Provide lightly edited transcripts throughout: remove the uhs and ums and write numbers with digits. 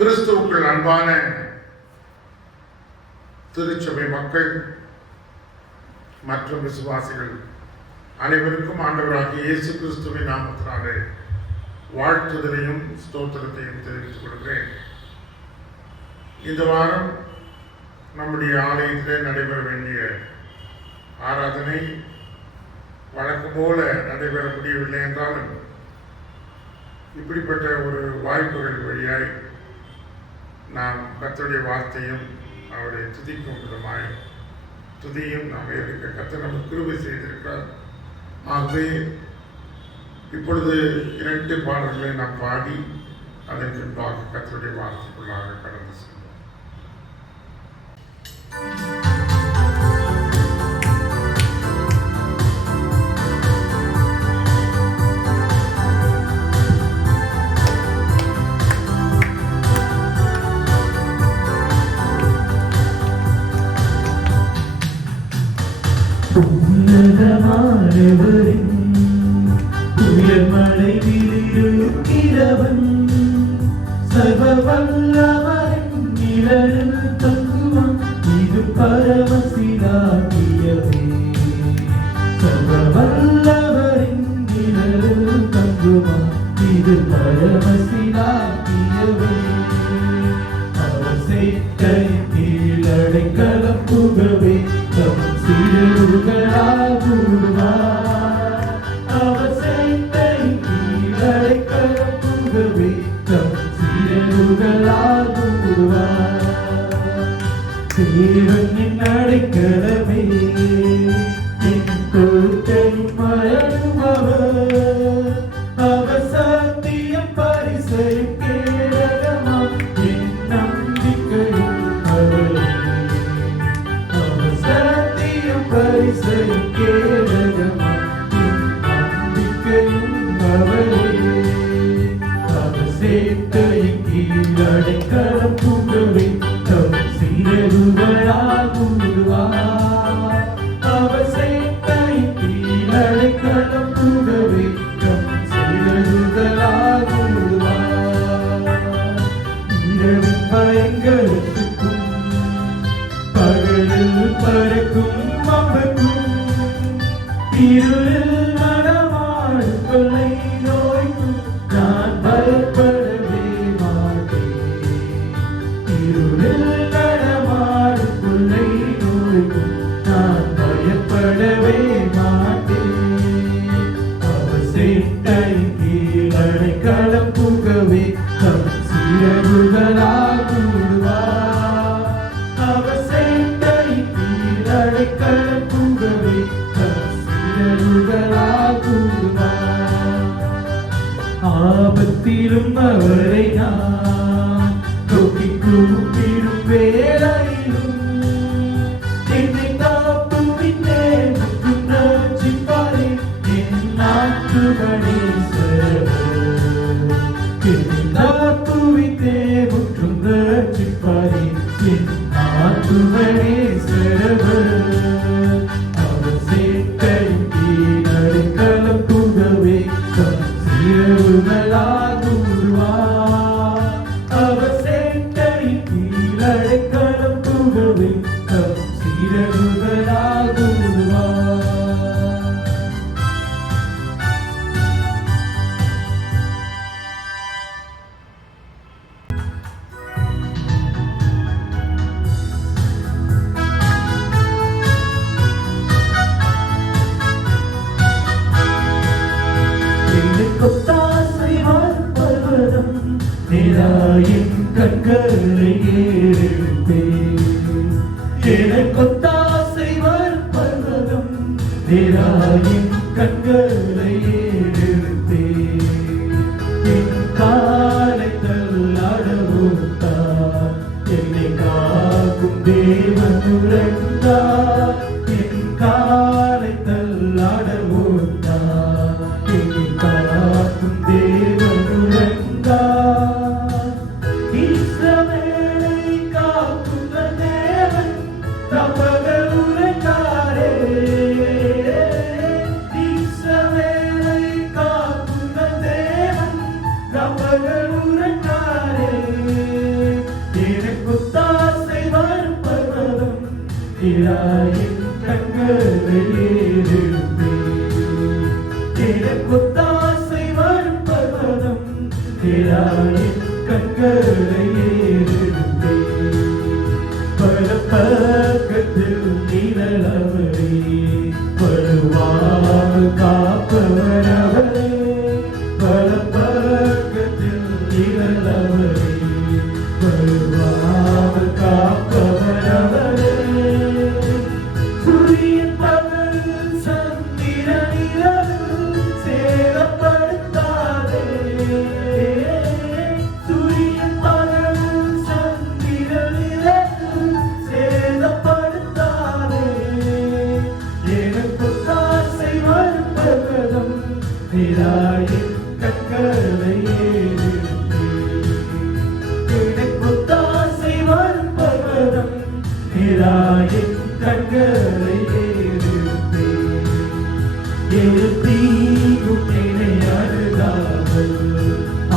கிறிஸ்துவுக்குள் அன்பான திருச்சபை மக்கள் மற்றும் விசுவாசிகள் அனைவருக்கும் ஆண்டவராகிய இயேசு கிறிஸ்துவின் நாமத்தினாலே வாழ்த்துதலையும் ஸ்தோத்திரத்தையும் தெரிவித்துக் கொள்கிறேன். இந்த வாரம் நம்முடைய ஆலயத்திலே நடைபெற வேண்டிய ஆராதனை வழக்கம் போல நடைபெற முடியவில்லை என்றாலும் இப்படிப்பட்ட ஒரு வாய்ப்புகள் வழியாய் நாம் கர்த்தருடைய வார்த்தையும் அவருடைய துதிக்கும் விதமாய் துதியும் நாம் இருக்க கர்த்தர் நமக்கு கிருபை செய்திருக்கிறார். ஆகவே இப்பொழுது 2 பாடல்களை நாம் பாடி அதன் பின்பாக கர்த்தருடைய வார்த்தைக்குள்ளாக கடந்து செல்வோம். உன்னதமானவரின் உயர்மலை விழுகிறவன் சர்வ வல்லவரின் நிழலில் தங்குவான். இது பரமசிலாகியவே. சர்வ வல்லவரின் நிழலில் தங்குவான். இது பரமசிலாகியவே. அவர் சேட்டையின் கீழடைக்கலம் புகவே தம் சிறுகளால் கூடுவார். அவர் சேட்டையின் கீழடைக்கலம் புகவே தம் சிறுகளால் கூடுவார். தேவனின் அடைக்கலமே என் கோட்டையின் மறைவாவர். அவர் சத்தியம் பரிசையும் கேடகமாம் என் நம்பிக்கையும் அவரே. அவர் சத்தியம் பரிசையும் கேடகமாம் என் நம்பிக்கையும் அவரே. அவர் சேட்டையின் கீழடைக்கலம் புகவே தம் சிறகுகளால் மூடுவார். அவர் சேட்டையின் கீழடைக்கலம் புகவே தம் சிறகுகளால் மூடுவார். இரவின் பயங்கரத்துக்கும் பகலில் பறக்கும் அம்புக்கும் இருளில் நடமாடும் கொள்ளை நோய்க்கும் நான் பயப்படவே மாட்டேன். இருளில் நடமாடும் கொள்ளை நோய்க்கும் நான் பயப்படவே மாட்டேன். அவர் சேட்டையின் கீழடைக்கலம் புகவே தம் சிறகுகளால் மூடுவார். அவர் சேட்டையின் கீழடைக்கலம் புகவே தம் சிறகுகளால் மூடுவார். ஆபத்திலும் அவரை நான் நோக்கி கூப்பிடும் வேளையிலும் என்னை காப்புவித்தே மற்றும் ரட்சிப்பாரே என் ஆத்துமனேஸ்வரர். என்னை காப்புவித்தே மற்றும் ரட்சிப்பாரே என் ஆத்துமனேஸ்வரர். அவர் சேட்டையின் கீழடைக்கலம் புகவே தம் சிறகுகளால் மூடுவார். அவர் சேட்டையின் கீழடைக்கலம் புகவே தம் சிறகுகளால் மூடுவார். கொத்தாசை பர்வதம் நிராயின் கண்களை ஏறெடுப்பேன். கொத்தாசை பர்வதம் நிராயின் கண்களை ஏறெடுப்பேன். என் காலை தள்ளாடவுத்தார் என்னை காக்கும் தேவன் உரைத்தார். என் காலை தள்ளாடவுத்தார் என்னை காக்கும் தேவன் உரைத்தார். இஸ்ரவேலை காக்கும் தேவன் தப்பகள் உரைத்தாரே. இஸ்ரவேலை நீராயின் கண்களை ஏறெடுப்பேன். எனக்கொத்தாசை வரும் பர்வதம் நீராயின் கண்களை ஏறெடுப்பேன். பல பக்கத்தில் நிழலவரே, பழுவாமல் காப்பவர் அவரே. பல பக்கத்தில் நிழலவரே, பழுவாமல் காப்பவர் அவரே. சூரியன் பகல் சந்திரன் இரவு சேதப்படுத்தாதே. சூரியன் பகல் சந்திரன் இரவு சேதப்படுத்தாதே. எனக்கொத்தாசை வரும் பர்வதம் நீராயின் கண்களை ஏறெடுப்பேன். எனக்கொத்தாசை வரும் பர்வதம் நீராயின் கண்களை ஏறெடுப்பேன். எழுத்தீகும் என்னை அணுகாமல்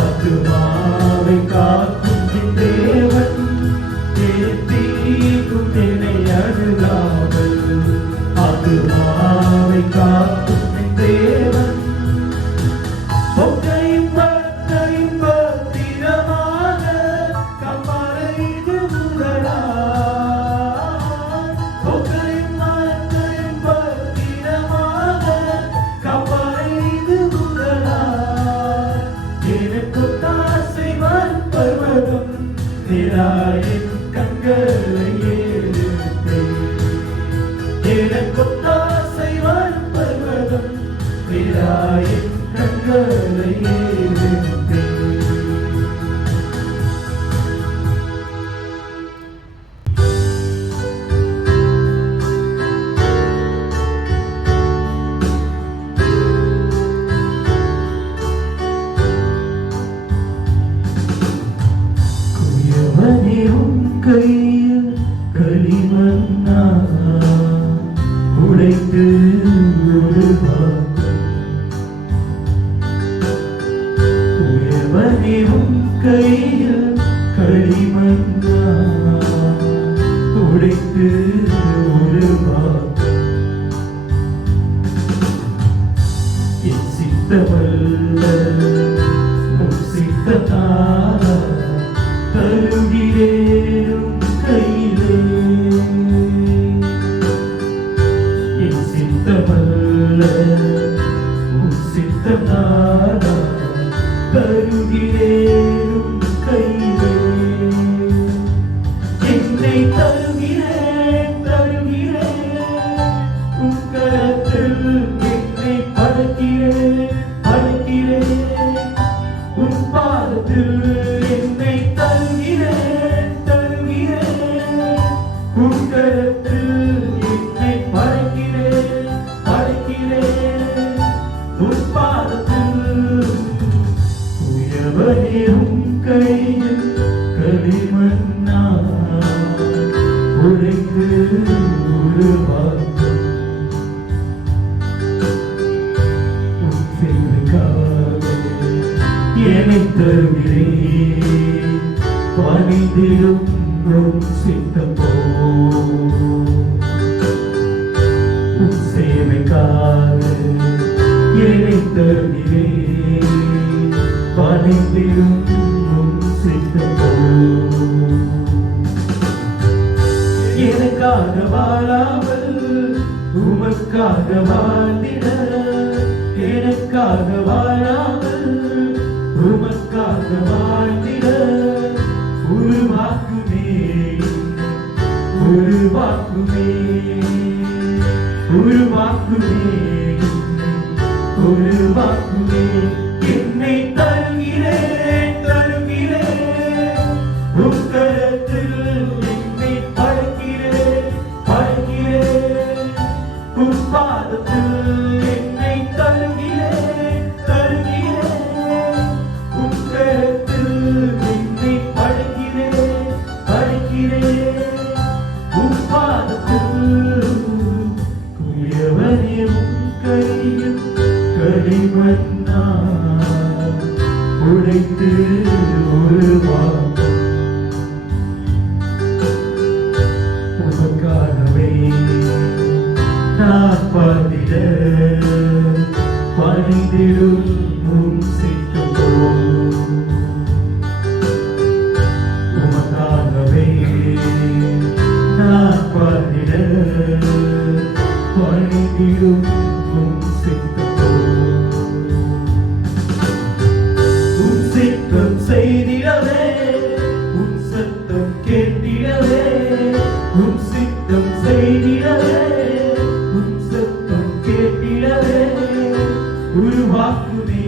ஆத்துமாவை காக்கும் என் தேவன். எழுத்தீகும் என்னை அணுகாமல் ஆத்துமாவை காக்கும் என் தேவன். பொக்கையும் பத்தையும் பத்திரமாக கப்பலைது முதலாய். பொக்கையும் பத்தையும் பத்திரமாக கப்பலைது முதலாய். எனக்கொத்தாசை வரும் பர்வதம் நீராயின் கண்களை ஏறெடுப்பேன். எனக்கொத்தாசை வரும் பர்வதம் நீராயின் கண்களை ஏறெடுப்பேன். குயவனே உன் கையில் களிமண்ணா உடைத்து ஒரு பாகம். குயவனே உன் கையில் களிமண்ணா உடைத்து ஒரு பாகம். என் சித்தமல்ல உன் சித்தத்தாரா தருகிறேன் கையிலே. என் சித்தமல்ல உன் சித்தத்தாரா தருகிறேன் கையிலே. என்னை தருகிறேன் தருகிறேன் உன் கரத்தில். என்னை படைக்கிறேன் படைக்கிறேன் உன் பாதத்தில். என்னை தருகிறேன் தருகிறேன் உன் கரத்தில். என்னை படைக்கிறேன் படைக்கிறேன் உன் பாதத்தில். உயவனே உன் கையில் களிமண்ணா உடைத்து ஒரு பாகம். உன் சேவைக்காக என்னை தருகிறேன். பணிந்திடும் உன் சித்தம் போல். உன் சேவைக்காக என்னை தருகிறேன். பணிந்திடும் உன் சித்தம் போல். எனக்காக வாழாமல் உமக்காக வாழ்ந்திட. எனக்காக வாழாமல் உமக்காக வாழ்ந்திட. உருவாக்குமே உருவாக்குமே உருவாக்குமே உருவாக்குமே. என்னை தருகிறேன் தருகிறேன் உன் கரத்தில். என்னை படைக்கிறேன் படைக்கிறேன் உன் பாதத்தில். என்னை தருகிறேன் தருகிறேன் உன் கரத்தில். என்னை படைக்கிறேன் படைக்கிறேன் உன் பாதத்தில். குயவனே உன் கையில் களிமண்ணா செய்திடும் உம் சித்தமோ உம் சித்தம் செய்திடவே உம் சத்தம் கேட்டிடவே உம் சித்தம் செய்திடவே உம் சத்தம் கேட்டிடவே உருவாக்குமே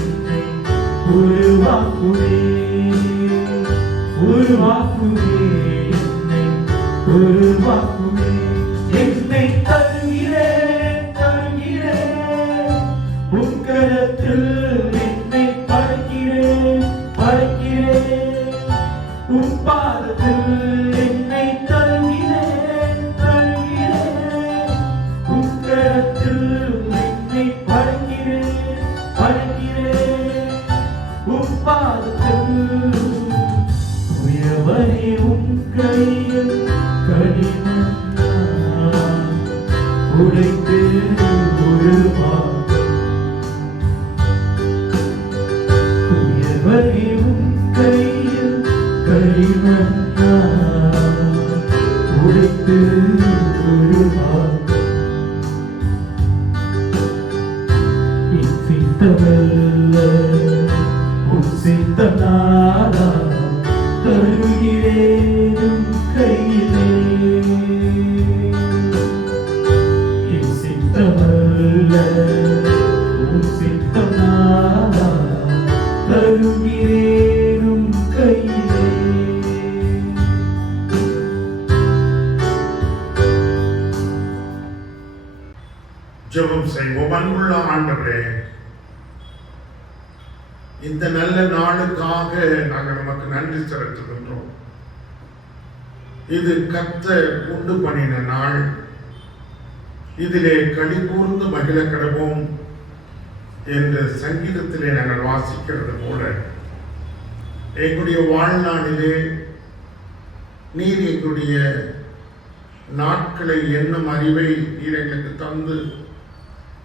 என்னை உருவாக்குமே உருவாக்குமே என்னை உருவாக்குமே என்னை தருகிறேன் தருகிறேன் உம் கரத்தில் என்னை படைக்கிறேன் படைக்கிறேன் உம் பாதத்தில் என்னை தருகிறேன் தருகிறேன் உம் கரத்தில் என்னை படைக்கிறேன் படைக்கிறேன் உம் பாதத்தில் உயர்வரே உம் கையில் கடினம் உடைத்து உருவாக்கும் உயர்வரே உம் கையில் கடினம் உடைத்து உருவாக்கும் என் சித்தமல்ல உன் சித்தனாரா தருகிறேன் கையிலே என் சித்தமல்ல உன் சித்தனாரா தருகிறேன் கையிலே ஜெபம் செய்வோம். அன்புள்ள ஆண்டவரே, இந்த நல்ல நாளுக்காக நாங்கள் நமக்கு நன்றி செலுத்துகின்றோம். இது கர்த்தர் உண்டு பண்ணின நாள், இதிலே களி கூர்ந்து மகிழ கடவோம் என்ற சங்கீதத்திலே நாங்கள் வாசிக்கிறது போல எங்களுடைய வாழ்நாளிலே நீர் எங்களுடைய நாட்களை எண்ணும் அறிவை நீர் எங்களுக்கு தந்து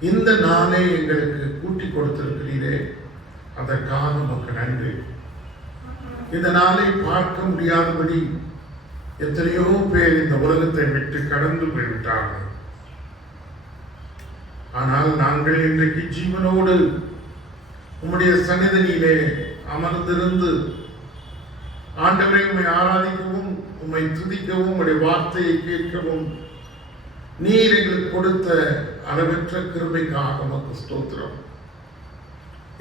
இந்த நாளை எங்களுக்கு கூட்டி கொடுத்திருக்கிறீரே, அதற்காக நமக்கு நன்றி. இந்த நாளை பார்க்க முடியாதபடி எத்தனையோ பேர் இந்த உலகத்தை விட்டு கடந்து போய்விட்டார்கள். ஆனால் நாங்கள் இன்றைக்கு ஜீவனோடு உம்முடைய சந்நிதியிலே அமர்ந்திருந்து ஆண்டவரை உம்மை ஆராதிக்கவும் உம்மை துதிக்கவும் உம்முடைய வார்த்தையை கேட்கவும் நீர் எங்களுக்கு கொடுத்த அளவற்ற கிருபைக்காக உமக்கு ஸ்தோத்திரம்.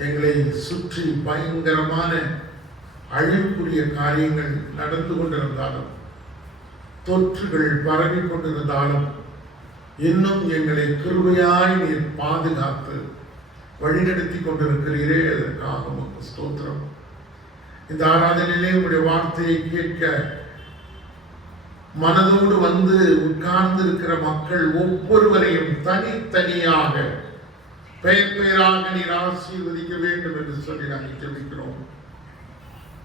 எங்களை சுற்றி பயங்கரமான அழிவுக்குரிய காரியங்கள் நடந்து கொண்டிருந்தாலும், தொற்றுகள் பரவி கொண்டிருந்தாலும், இன்னும் எங்களை கிருபையாய் நீர் பாதுகாத்து வழிநடத்தி கொண்டிருக்கிறீரே, அதற்காக உமக்கு ஸ்தோத்திரம். இந்த ஆராதனையிலே உங்களுடைய வார்த்தையை கேட்க மனதோடு வந்து உட்கார்ந்து இருக்கிற மக்கள் ஒவ்வொருவரையும் தனித்தனியாக பெயர் பெயராக நீர் ஆசீர்வதிக்க வேண்டும் என்று சொல்லி நாங்கள் ஜெபிக்கிறோம்.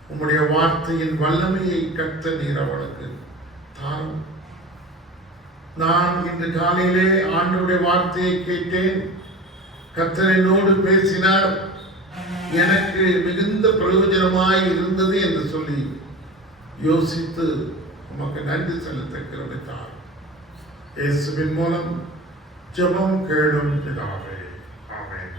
உம்முடைய வார்த்தையின் வல்லமையை கர்த்தர் நீர் அவளுக்கு தாரும். நான் இன்று காலையிலே ஆண்டவருடைய வார்த்தையை கேட்டேன். கர்த்தர் என்னோடு பேசினார், எனக்கு மிகுந்த பிரயோஜனமாய் இருந்தது என்று சொல்லி யோசித்து உமக்கு நன்றி செலுத்த கிருபை தாரும். இயேசுவின் மூலம் ஜெபம் கேளும் பிதாவே, ஆமென்.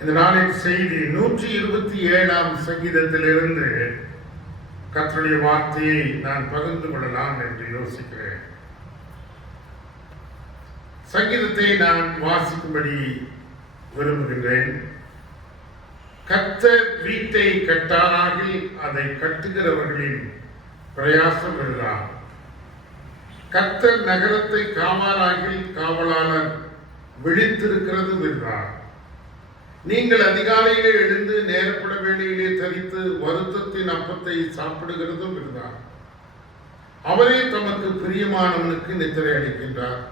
இந்த நாளின் செய்தி 127ஆம் சங்கீதத்திலிருந்து கர்த்தருடைய வார்த்தையை நான் பகிர்ந்து கொள்ளலாம் என்று யோசிக்கிறேன். சங்கீதத்தை நான் வாசிக்கும்படி விரும்புகின்றேன். கர்த்தர் வீட்டை கட்டாராகில் அதை கட்டுகிறவர்களின் பிரயாசம் வருகிறார். கர்த்தர் நகரத்தை காவாராகில் காவலாளர் விழித்திருக்கிறது வருகிறார். நீங்கள் அதிகாலையிலே எழுந்து நேரப்பட வேளையிலே தரித்து வருத்தத்தின் அப்பத்தை சாப்பிடுகிறதும் வருகிறார். அவரே தமக்கு பிரியமானவனுக்கு நித்திரை அளிக்கின்றார்.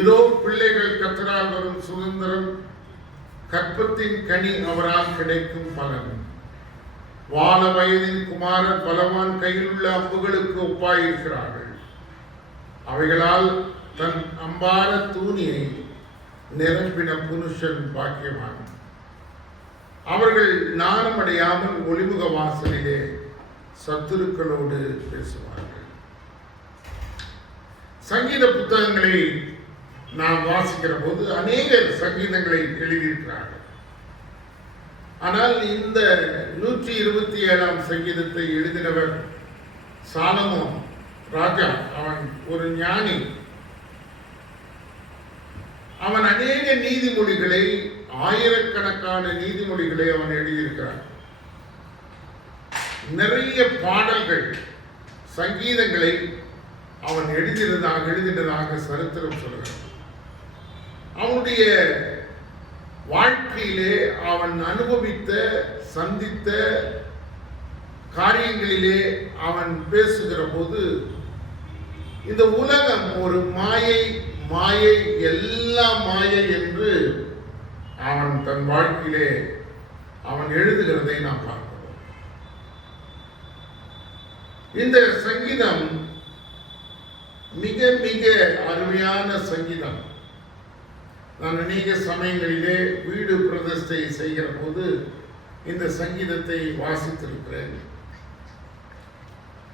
இதோ பிள்ளைகள் கர்த்தரால் வரும் சுதந்திரம், கற்பத்தின் கனி அவரால் கிடைக்கும் பலன். வால வயதின் குமாரர் பலவான் கையில் உள்ள அம்புகளுக்கு ஒப்பாயிருக்கிறார்கள். அவைகளால் தன் அம்பார தூணியை நிரம்பின புருஷன் பாக்கியவான். அவர்கள் நாணமடையாமல் ஒளிமுக வாசலிலே சத்துருக்களோடு பேசுவார்கள். சங்கீத புத்தகங்களை நாம் வாசிக்கிற போது அநேக சங்கீதங்களை எழுதியிருக்கிறார்கள். ஆனால் இந்த 127ஆம் சங்கீதத்தை எழுதினவர் சாலமோன் ராஜா. அவன் ஒரு ஞானி. அவன் அநேக நீதிமொழிகளை, ஆயிரக்கணக்கான நீதிமொழிகளை அவன் எழுதியிருக்கிறான். நிறைய பாடல்கள், சங்கீதங்களை அவன் எழுதினதாக சரித்திரம் சொல்கிறான். அவனுடைய வாழ்க்கையிலே அவன் அனுபவித்த, சந்தித்த காரியங்களிலே அவன் பேசுகிற போது, இந்த உலகம் ஒரு மாயை, மாயை, எல்லாம் மாயை என்று அவன் தன் வாழ்க்கையிலே அவன் எழுதுகிறதை நாம் பார்க்கிறோம். இந்த சங்கீதம் மிக மிக அருமையான சங்கீதம். நான் அநேக சமயங்களிலே வீடு பிரதிஷ்டை செய்கிற போது இந்த சங்கீதத்தை வாசித்திருக்கிறேன்.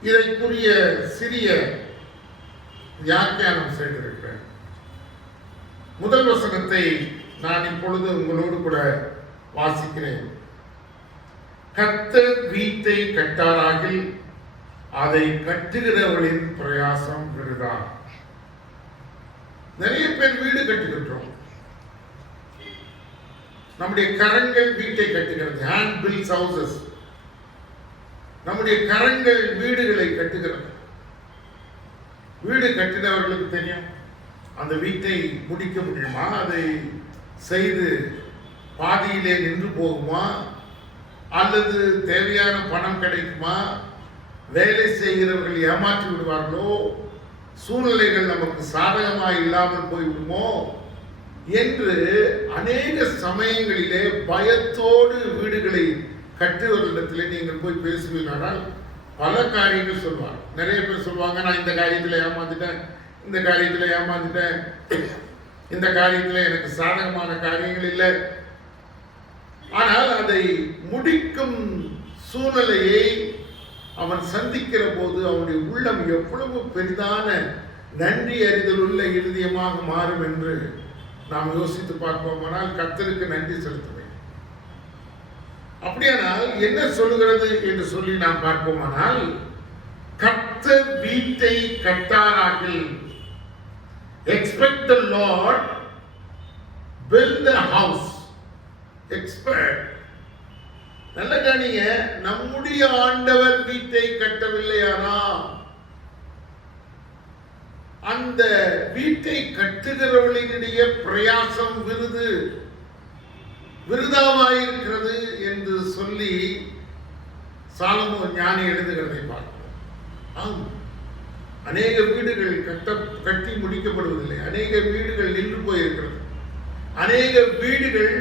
இதற்குரிய சிறிய வியாக்கியானம் செய்திருக்கிறேன். முதல் வசனத்தை நான் இப்பொழுது உங்களோடு கூட வாசிக்கிறேன். கர்த்தர் வீட்டை கட்டாராகில் அதை கட்டுகிறவர்களின் பிரயாசம் விருதா. நிறைய பேர் வீடு கட்டுகின்றோம். நம்முடைய கரங்கள் வீட்டை கட்டுகிறது. Hand builds houses. நம்முடைய கரங்கள் வீடுகளை கட்டுகிறது. வீடு கட்டினவர்களுக்கு தெரியும், அந்த வீட்டை முடிக்க முடியுமா, அதை செய்து பாதியிலே நின்று போகுமா, அல்லது தேவையான பணம் கிடைக்குமா, வேலை செய்கிறவர்கள் ஏமாற்றி விடுவார்களோ, சூழ்நிலைகள் நமக்கு சாதகமாக இல்லாமல் போய்விடுமோ என்று அநேக சமயங்களிலே பயத்தோடு வீடுகளை கட்டுவர்களிடத்திலே நீங்கள் போய் பேசுவீர்கள். பல காரியங்கள் சொல்வார். நிறைய பேர் சொல்லுவாங்க, நான் இந்த காரியத்தில் ஏமாந்துட்டேன், இந்த காரியத்தில் ஏமாந்துட்டேன், இந்த காரியத்தில் எனக்கு சாதகமான காரியங்கள் இல்லை. ஆனால் அதை முடிக்கும் சூழ்நிலையை அவன் சந்திக்கிற போது அவனுடைய உள்ளம் எவ்வளவு பெரிதான நன்றி அறிதல் உள்ள இருதயமாக மாறும் என்று நாம் யோசித்து பார்ப்போமானால் கர்த்தருக்கு நன்றி செலுத்துவேன். அப்படியானால் என்ன சொல்லுகிறது என்று சொல்லி நாம் பார்ப்போமானால், கர்த்தர் வீட்டை கட்டாராகில், expect the Lord build a house. Expect. நல்ல கவனிங்க, நம்முடைய ஆண்டவர் வீட்டை கட்டவில்லையானா அந்த வீட்டை கட்டுகிறவர்களுடைய பிரயாசம் விருதாவாயிருக்கிறது என்று சொல்லி சாலமோன் ஞானி எழுதுகிறதை பார்க்கிறோம். அநேக வீடுகள் கட்டி முடிக்கப்படுவதில்லை. அநேக வீடுகள் நின்று போயிருக்கிறது. அநேக வீடுகள்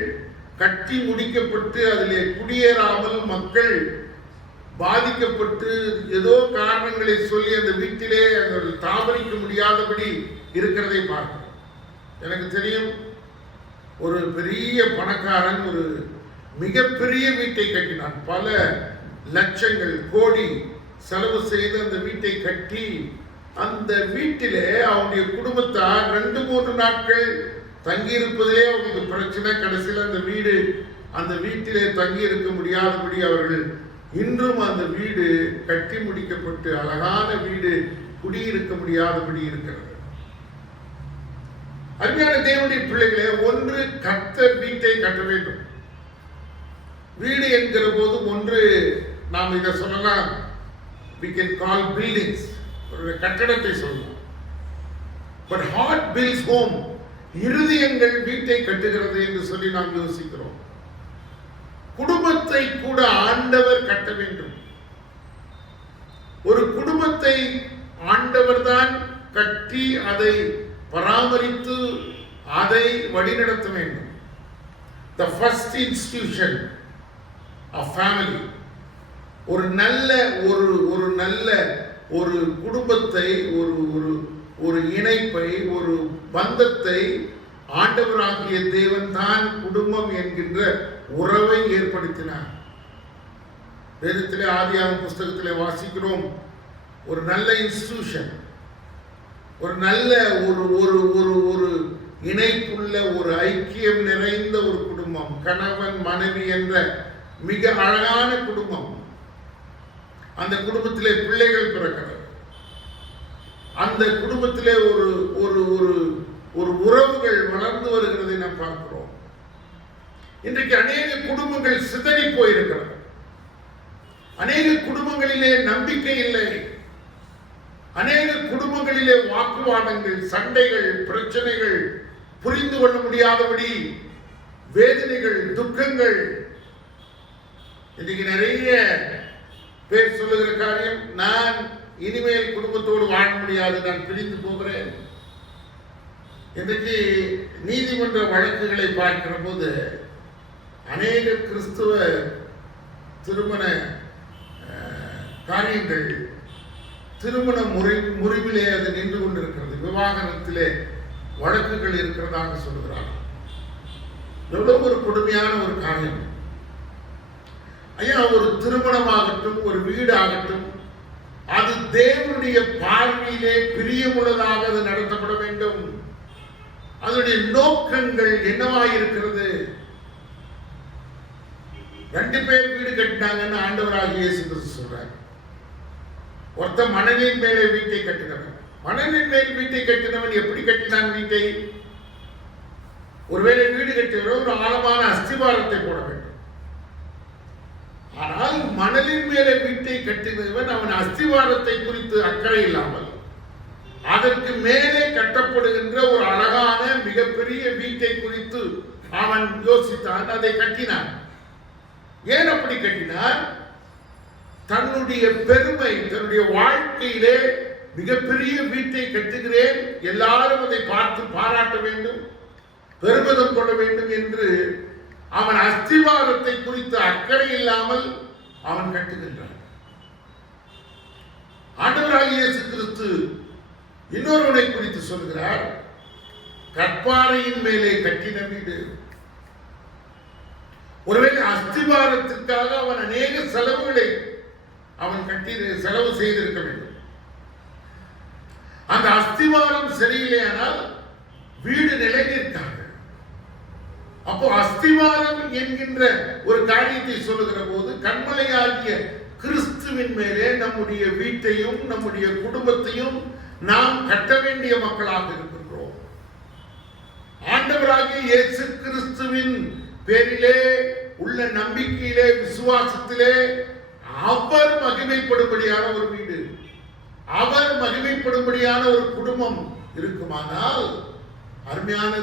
கட்டி முடிக்கப்பட்டு அதிலே குடியேறாமல் மக்கள் பாதிக்கப்பட்டு ஏதோ காரணங்களை சொல்லி அந்த வீட்டிலே அவர்கள் தாபரிக்க முடியாதபடி இருக்கிறதை பார்க்கிறோம். எனக்கு தெரியும், ஒரு பெரிய பணக்காரன் ஒரு மிகப்பெரிய வீட்டை கட்டினான். பல லட்சங்கள், கோடி செலவு செய்து அந்த வீட்டை கட்டி, அந்த வீட்டிலே அவனுடைய குடும்பத்தார் 2-3 நாட்கள் தங்கியிருப்பதிலே அவங்களுக்கு பிரச்சனை. கடைசியில் அந்த வீட்டிலே தங்கி இருக்க முடியாதபடி அவர்கள் இன்றும் அந்த வீடு கட்டி முடிக்கப்பட்டு அழகான வீடு குடியிருக்க முடியாதபடி இருக்கிறது. அருமையான தேவனுடைய பிள்ளைகளே, ஒன்று கர்த்தர் வீட்டை கட்ட வேண்டும். வீடு என்கிற போது ஒன்று நாம் இதை சொல்லலாம், we can call buildings, ஒரு கட்டடத்தை சொல்லலாம். But heart builds home. இருதயங்கள் வீட்டை கட்டுகிறது என்று சொல்லி நாம் யோசிக்கிறோம். குடும்பத்தை கூட ஆண்டவர் கட்ட வேண்டும். ஒரு குடும்பத்தை ஆண்டவர் தான் கட்டி அதை பராமரித்து அதை வழிநடத்த வேண்டும். The first institution of family. ஒரு நல்ல குடும்பத்தை, ஒரு இணைப்பை, ஒரு பந்தத்தை ஆண்டவராகிய தேவன் தான் குடும்பம் என்கின்ற உறவை ஏற்படுத்தினார். வேதத்திலே ஆதியாகம புஸ்தகத்திலே வாசிக்கிறோம், ஒரு நல்ல இன்ஸ்டிடியூஷன், ஒரு நல்ல ஒரு ஒரு ஒரு ஒரு இணைப்புள்ள ஒரு ஐக்கியம் நிறைந்த ஒரு குடும்பம், கணவன் மனைவி என்ற மிக அழகான குடும்பம். அந்த குடும்பத்திலே பிள்ளைகள் பிறக்கிறது. அந்த குடும்பத்திலே ஒரு ஒரு ஒரு ஒரு உறவுகள் வளர்ந்து வருகிறதை நாம் பார்க்கிறோம். இன்றைக்கு அநேக குடும்பங்கள் சிதறி போயிருக்கிறது. அநேக குடும்பங்களிலே நம்பிக்கை இல்லை. அநேக குடும்பங்களிலே வாக்குவாதங்கள், சண்டைகள், பிரச்சனைகள், புரிந்து கொள்ள முடியாதபடி வேதனைகள், துக்கங்கள். இன்னைக்கு நிறைய பேர் சொல்லுகிற காரியம், நான் இனிமேல் குடும்பத்தோடு வாழ முடியாது, நான் பிரிந்து போகிறேன். இன்றைக்கு நீதிமன்ற வழக்குகளை பார்க்கிற போது அநேக கிறிஸ்துவ திருமண காரியங்கள் திருமண முறிவிலே அது நின்று கொண்டிருக்கிறது. விவாகரத்திலே வழக்குகள் இருக்கிறதாக சொல்கிறார். எவ்வளவு ஒரு கொடுமையான ஒரு காரியம் ஐயா! ஒரு திருமணமாகட்டும், ஒரு வீடு ஆகட்டும், அது தேவனுடைய பார்வையிலே பிரியமுள்ளதாக அது நடத்தப்பட வேண்டும். அதனுடைய நோக்கங்கள் என்னவாயிருக்கிறது? 2 பேர் வீடு கட்டினாங்கன்னு ஆண்டவராகிய இயேசு கிறிஸ்து சொல்றார். ஒருத்த மணலின் மேலே வீட்டை கட்டினவன். மணலின் மேல் வீட்டை கட்டினவன் எப்படி கட்டினான் வீட்டை? ஒருவேளை வீடு கட்டினவன் ஒரு ஆழமான அஸ்திவாரத்தை போட வேண்டும். ஆனால் மணலின் மேலே வீட்டை கட்டினவன் அவன் அஸ்திவாரத்தை குறித்து அக்கறை இல்லாமல் அதற்கு மேலே கட்டப்படுகின்ற ஒரு அழகான மிகப்பெரிய வீட்டை குறித்து அவன் யோசித்தான், அதை கட்டினான். ஏன் அப்படி கட்டினார்? தன்னுடைய பெருமை, தன்னுடைய வாழ்க்கையிலே மிகப்பெரிய வீட்டை கட்டுகிறேன், எல்லாரும் அதை பார்த்து பாராட்ட வேண்டும், பெருமிதம் கொள்ள வேண்டும் என்று அவன் அஸ்திவாரத்தை குறித்து அக்கறை இல்லாமல் அவன் கட்டுகின்றான். ஆண்டவராகிய இயேசு கிறிஸ்து இன்னொருவனை குறித்து சொல்கிறார், கற்பாறையின் மேலே கட்டின வீடு. ஒருவேளை அஸ்திவாரத்திற்காக அவன் அநேக செலவுகளை அவன் செலவு செய்திருக்க வேண்டும். அந்த அஸ்திவாரம் சரியில்லையானால் வீடு நிலை நிற்காது. அப்போ அஸ்திவாரம் என்கின்ற ஒரு காரியத்தை சொல்லுகிற போது கண்மலையாகிய கிறிஸ்துவின் மேலே நம்முடைய வீட்டையும் நம்முடைய குடும்பத்தையும் நாம் கட்ட வேண்டிய மக்களாக இருக்கின்றோம். ஆண்டவராகிய இயேசு கிறிஸ்துவின் பேரிலே உள்ள நம்பிக்கையிலே, விசுவாசத்திலே அவர் மகிமைப்படும்படியான ஒரு வீடு, அவர் மகிமைப்படும்படியான ஒரு குடும்பம் இருக்குமானால், அருமையான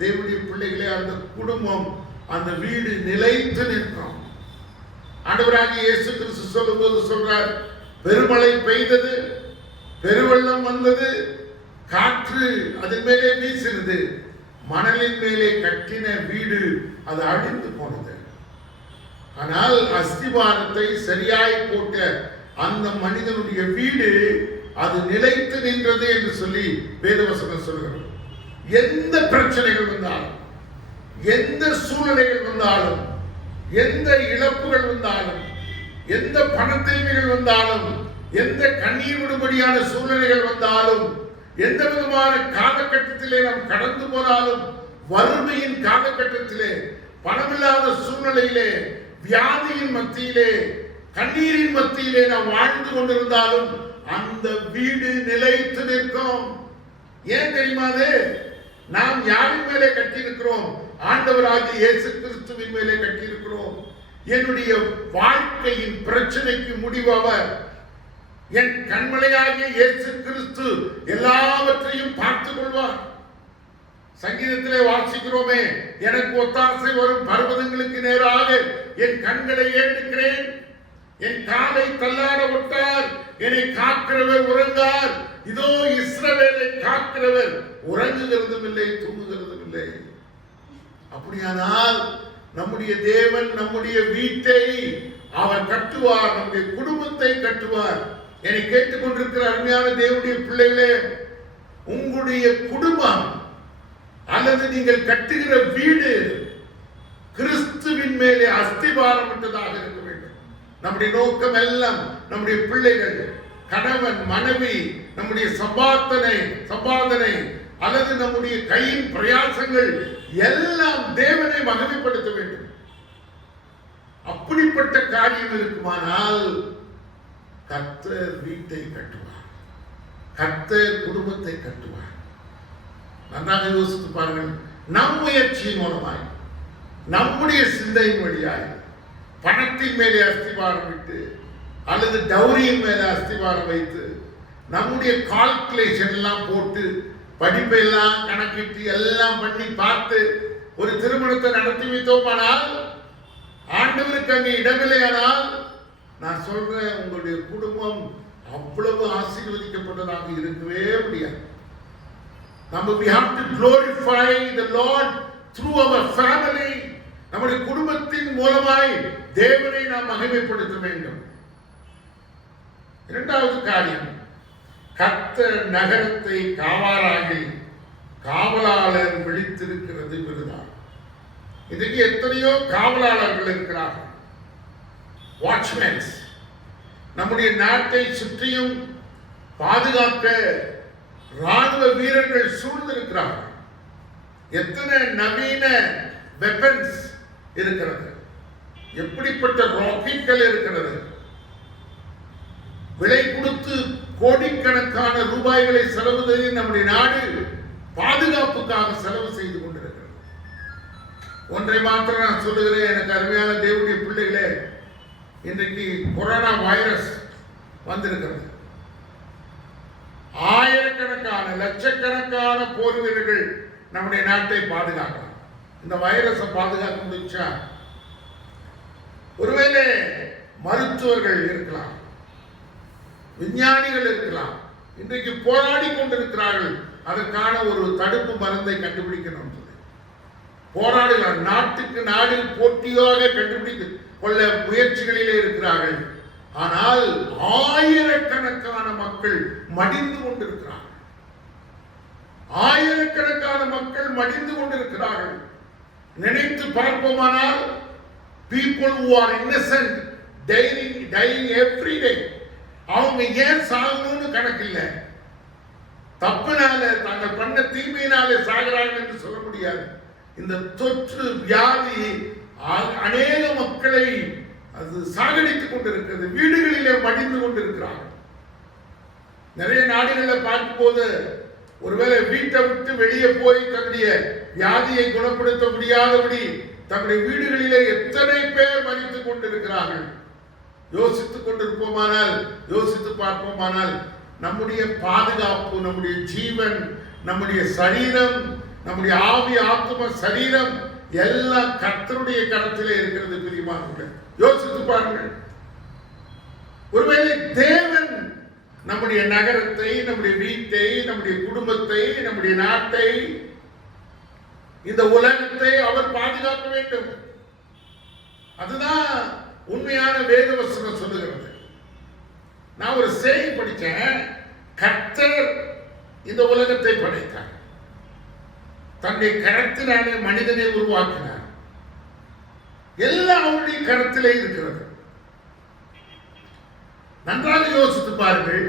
தேவனுடைய பிள்ளைகளே, அந்த குடும்பம், அந்த வீடு நிலைத்து நிற்கும். ஆண்டவராகிய இயேசு கிறிஸ்து சொல்லும்போது சொல்றார், பெருமழை பெய்தது, பெருவெள்ளம் வந்தது, காற்று அதன் மேலே வீசினது, மணலின் மேலே கட்டின வீடு அது அழிந்து போனது. ஆனால் அஸ்திவாரத்தை சரியாய் போட்ட அந்த மனிதனுடைய வீடு அது நிலைத்து நின்றது என்று சொல்லி வேதவசனம் சொல்கிறது. எந்த பிரச்சனைகள் வந்தாலும், எந்த சூழ்நிலைகள் வந்தாலும், எந்த இழப்புகள் வந்தாலும், எந்த பணத்தேவைகள் வந்தாலும், எந்த கண்ணீர் விடும்படியான சூழ்நிலைகள் வந்தாலும், எந்த விதமான காலகட்டத்திலே நாம் கடந்து போனாலும், வறுமையின் காலகட்டத்திலே, பணமில்லாத சூழ்நிலையிலே, வியாதியின் மத்தியிலே, கண்ணீரின் மத்தியிலே நாம் வாழ்ந்து கொண்டிருந்தாலும் அந்த வீடு நிலைத்து நிற்கும். ஏன் தெரியுமா? நாம் யாரின் மேலே கட்டியிருக்கிறோம்? ஆண்டவராகிய இயேசு கிறிஸ்துவின் மேலே கட்டியிருக்கிறோம். என்னுடைய வாழ்க்கையின் பிரச்சனைக்கு முடிவவர். என் கண்மலையாகிய இயேசு கிறிஸ்து எல்லாவற்றையும் பார்த்துக் கொள்வார். சங்கீதத்திலே வாசிக்கிறோமே, எனக்கு ஒத்தாசை வரும் பர்வதங்களுக்கு நேராக என் கண்களை ஏறெடுக்கிறேன், என் காலை தள்ளாட விட்டார், என்னை காக்கிறவர் உறங்கார். இதோ இஸ்ரவேலை காக்கிறவர் உறங்குகிறதும் இல்லை, தூங்குகிறதும் இல்லை. அப்படியானால் நம்முடைய தேவன் நம்முடைய வீட்டை அவர் கட்டுவார், நம்முடைய குடும்பத்தை கட்டுவார். என்னை கேட்டுக்கொண்டிருக்கிற அருமையான தேவனுடைய பிள்ளைகளே, உங்களுடைய குடும்பம் அல்லது நீங்கள் கட்டுகிற வீடு கிறிஸ்துவின் மேலே அஸ்திபாரமிட்டதாக இருக்க வேண்டும். நம்முடைய நோக்கம் எல்லாம் நம்முடைய பிள்ளைகள், கணவன், மனைவி, நம்முடைய சம்பாதனை அல்லது நம்முடைய கையின் பிரயாசங்கள் எல்லாம் தேவனை மகிமைப்படுத்த வேண்டும். அப்படிப்பட்ட காரியம் இருக்குமானால் கர்த்தர் வீட்டை கட்டுவார், கர்த்தர் குடும்பத்தை கட்டுவார். நன்றாக யோசித்து பாருங்கள். நம் முயற்சியின் மூலமாய், நம்முடைய சிந்தையின் வழியாய், பணத்தின் மேலே அஸ்திவாரம் விட்டு அல்லது டௌரியின் மேலே அஸ்திவாரம் வைத்து நம்முடைய கால்குலேஷன் எல்லாம் போட்டு படிப்பெல்லாம் கணக்கிட்டு எல்லாம் பண்ணி பார்த்து ஒரு திருமணத்தை நடத்தி வைத்தோமானால், ஆண்டவருக்கு அங்கே இடமில்லையானால், நான் சொல்றேன், உங்களுடைய குடும்பம் அவ்வளவு ஆசீர்வதிக்கப்பட்டதாக இருக்கவே முடியாது. we have to glorify the Lord through our family. நம்முடைய குடும்பத்தின் மூலமாய் தேவனை நாம் மகிமைப்படுத்த வேண்டும். இரண்டாவது காரியம், கர்த்தர் நகரத்தை காவலாகி காவலாளர் விழித்திருக்கிறது விருதார். இதுக்கு எத்தனையோ காவலாளர்கள் இருக்கிறார்கள், வாட்ச்மேன்ஸ். நம்முடைய நாட்டை சுற்றியும் பாதுகாக்க ராணுவ வீரர்கள் சூழ்ந்திருக்கிறார்கள். எத்தனை நவீன வெப்பன்ஸ் இருக்கிறது, எப்படிப்பட்ட ராக்கெட்கள் இருக்கிறது. விலை கொடுத்து கோடிக்கணக்கான ரூபாய்களை செலவு செய்து நம்முடைய நாடு பாதுகாப்புக்காக செலவு செய்து கொண்டிருக்கிறது. ஒன்றை மாத்திரம் நான் சொல்லுகிறேன், எனக்கு அருமையான தேவனுடைய பிள்ளைகளே, இன்றைக்கு கொரோனா வைரஸ் வந்திருக்கிறது. ஆயிரக்கணக்கான லட்சக்கணக்கான போர் வீரர்கள் நம்முடைய நாட்டை பாதுகாக்கலாம். இந்த வைரஸை பாதுகாக்க முடிச்சா, ஒருவேளை மருத்துவர்கள் இருக்கலாம், விஞ்ஞானிகள் இருக்கலாம், இன்றைக்கு போராடி கொண்டிருக்கிறார்கள். அதற்கான ஒரு தடுப்பு மருந்தை கண்டுபிடிக்கணும் சொல்லி போராடுகிறார். நாட்டுக்கு நாடு போட்டியாக கண்டுபிடித்து கொள்ள முயற்சிகளிலே இருக்கிறார்கள். ஆனால் ஆயிரக்கணக்கான மக்கள் மடிந்து கொண்டிருக்கிறார்கள். ஆயிரக்கணக்கான மக்கள் மடிந்து கொண்டிருக்கிறார்கள். நினைத்து பார்ப்போமானால், people who are innocent dying every day. அவங்க ஏன் சாகணும்னு கணக்கில்லை. தப்புனால, தாங்கள் பண்ண தீமையினாலே சாகிறார்கள் என்று சொல்ல முடியாது. இந்த தொற்று வியாதி அநேக மக்களை அது சாகடித்துக் கொண்டிருக்கிறது. வீடுகளிலே மடிந்து கொண்டிருக்கிறார்கள். நிறைய நாடுகளில் பார்க்கும்போது, ஒருவேளை வீட்டை விட்டு வெளியே போய் தன்னுடைய வியாதியை குணப்படுத்த முடியாதபடி தன்னுடைய வீடுகளிலே எத்தனை பேர் மடித்துக் கொண்டிருக்கிறார்கள். யோசித்துக் கொண்டிருப்போமானால், யோசித்து பார்ப்போமானால், நம்முடைய பாதுகாப்பு, நம்முடைய ஜீவன், நம்முடைய சரீரம், நம்முடைய ஆவி, ஆத்தும, சரீரம் எல்லாம் கர்த்தருடைய கரத்திலே இருக்கிறது. பிரியமானவர்களே, யோசித்து பாருங்கள். ஒருவேளை தேவன் நம்முடைய நகரத்தை, நம்முடைய வீட்டை, நம்முடைய குடும்பத்தை, நம்முடைய நாட்டை, இந்த உலகத்தை அவர் பாதுகாக்க வேண்டும். அதுதான் உண்மையான வேத வசனம் சொல்லுகிறது. நான் ஒரு செய்தி படித்தேன். கர்த்தர் இந்த உலகத்தை படைத்தார், தன்னுடைய கரத்தினாலே மனிதனை உருவாக்கினார். எல்லாம் அவருடைய கரத்திலே இருக்கிறது. நன்றாக யோசித்து பாருங்கள்.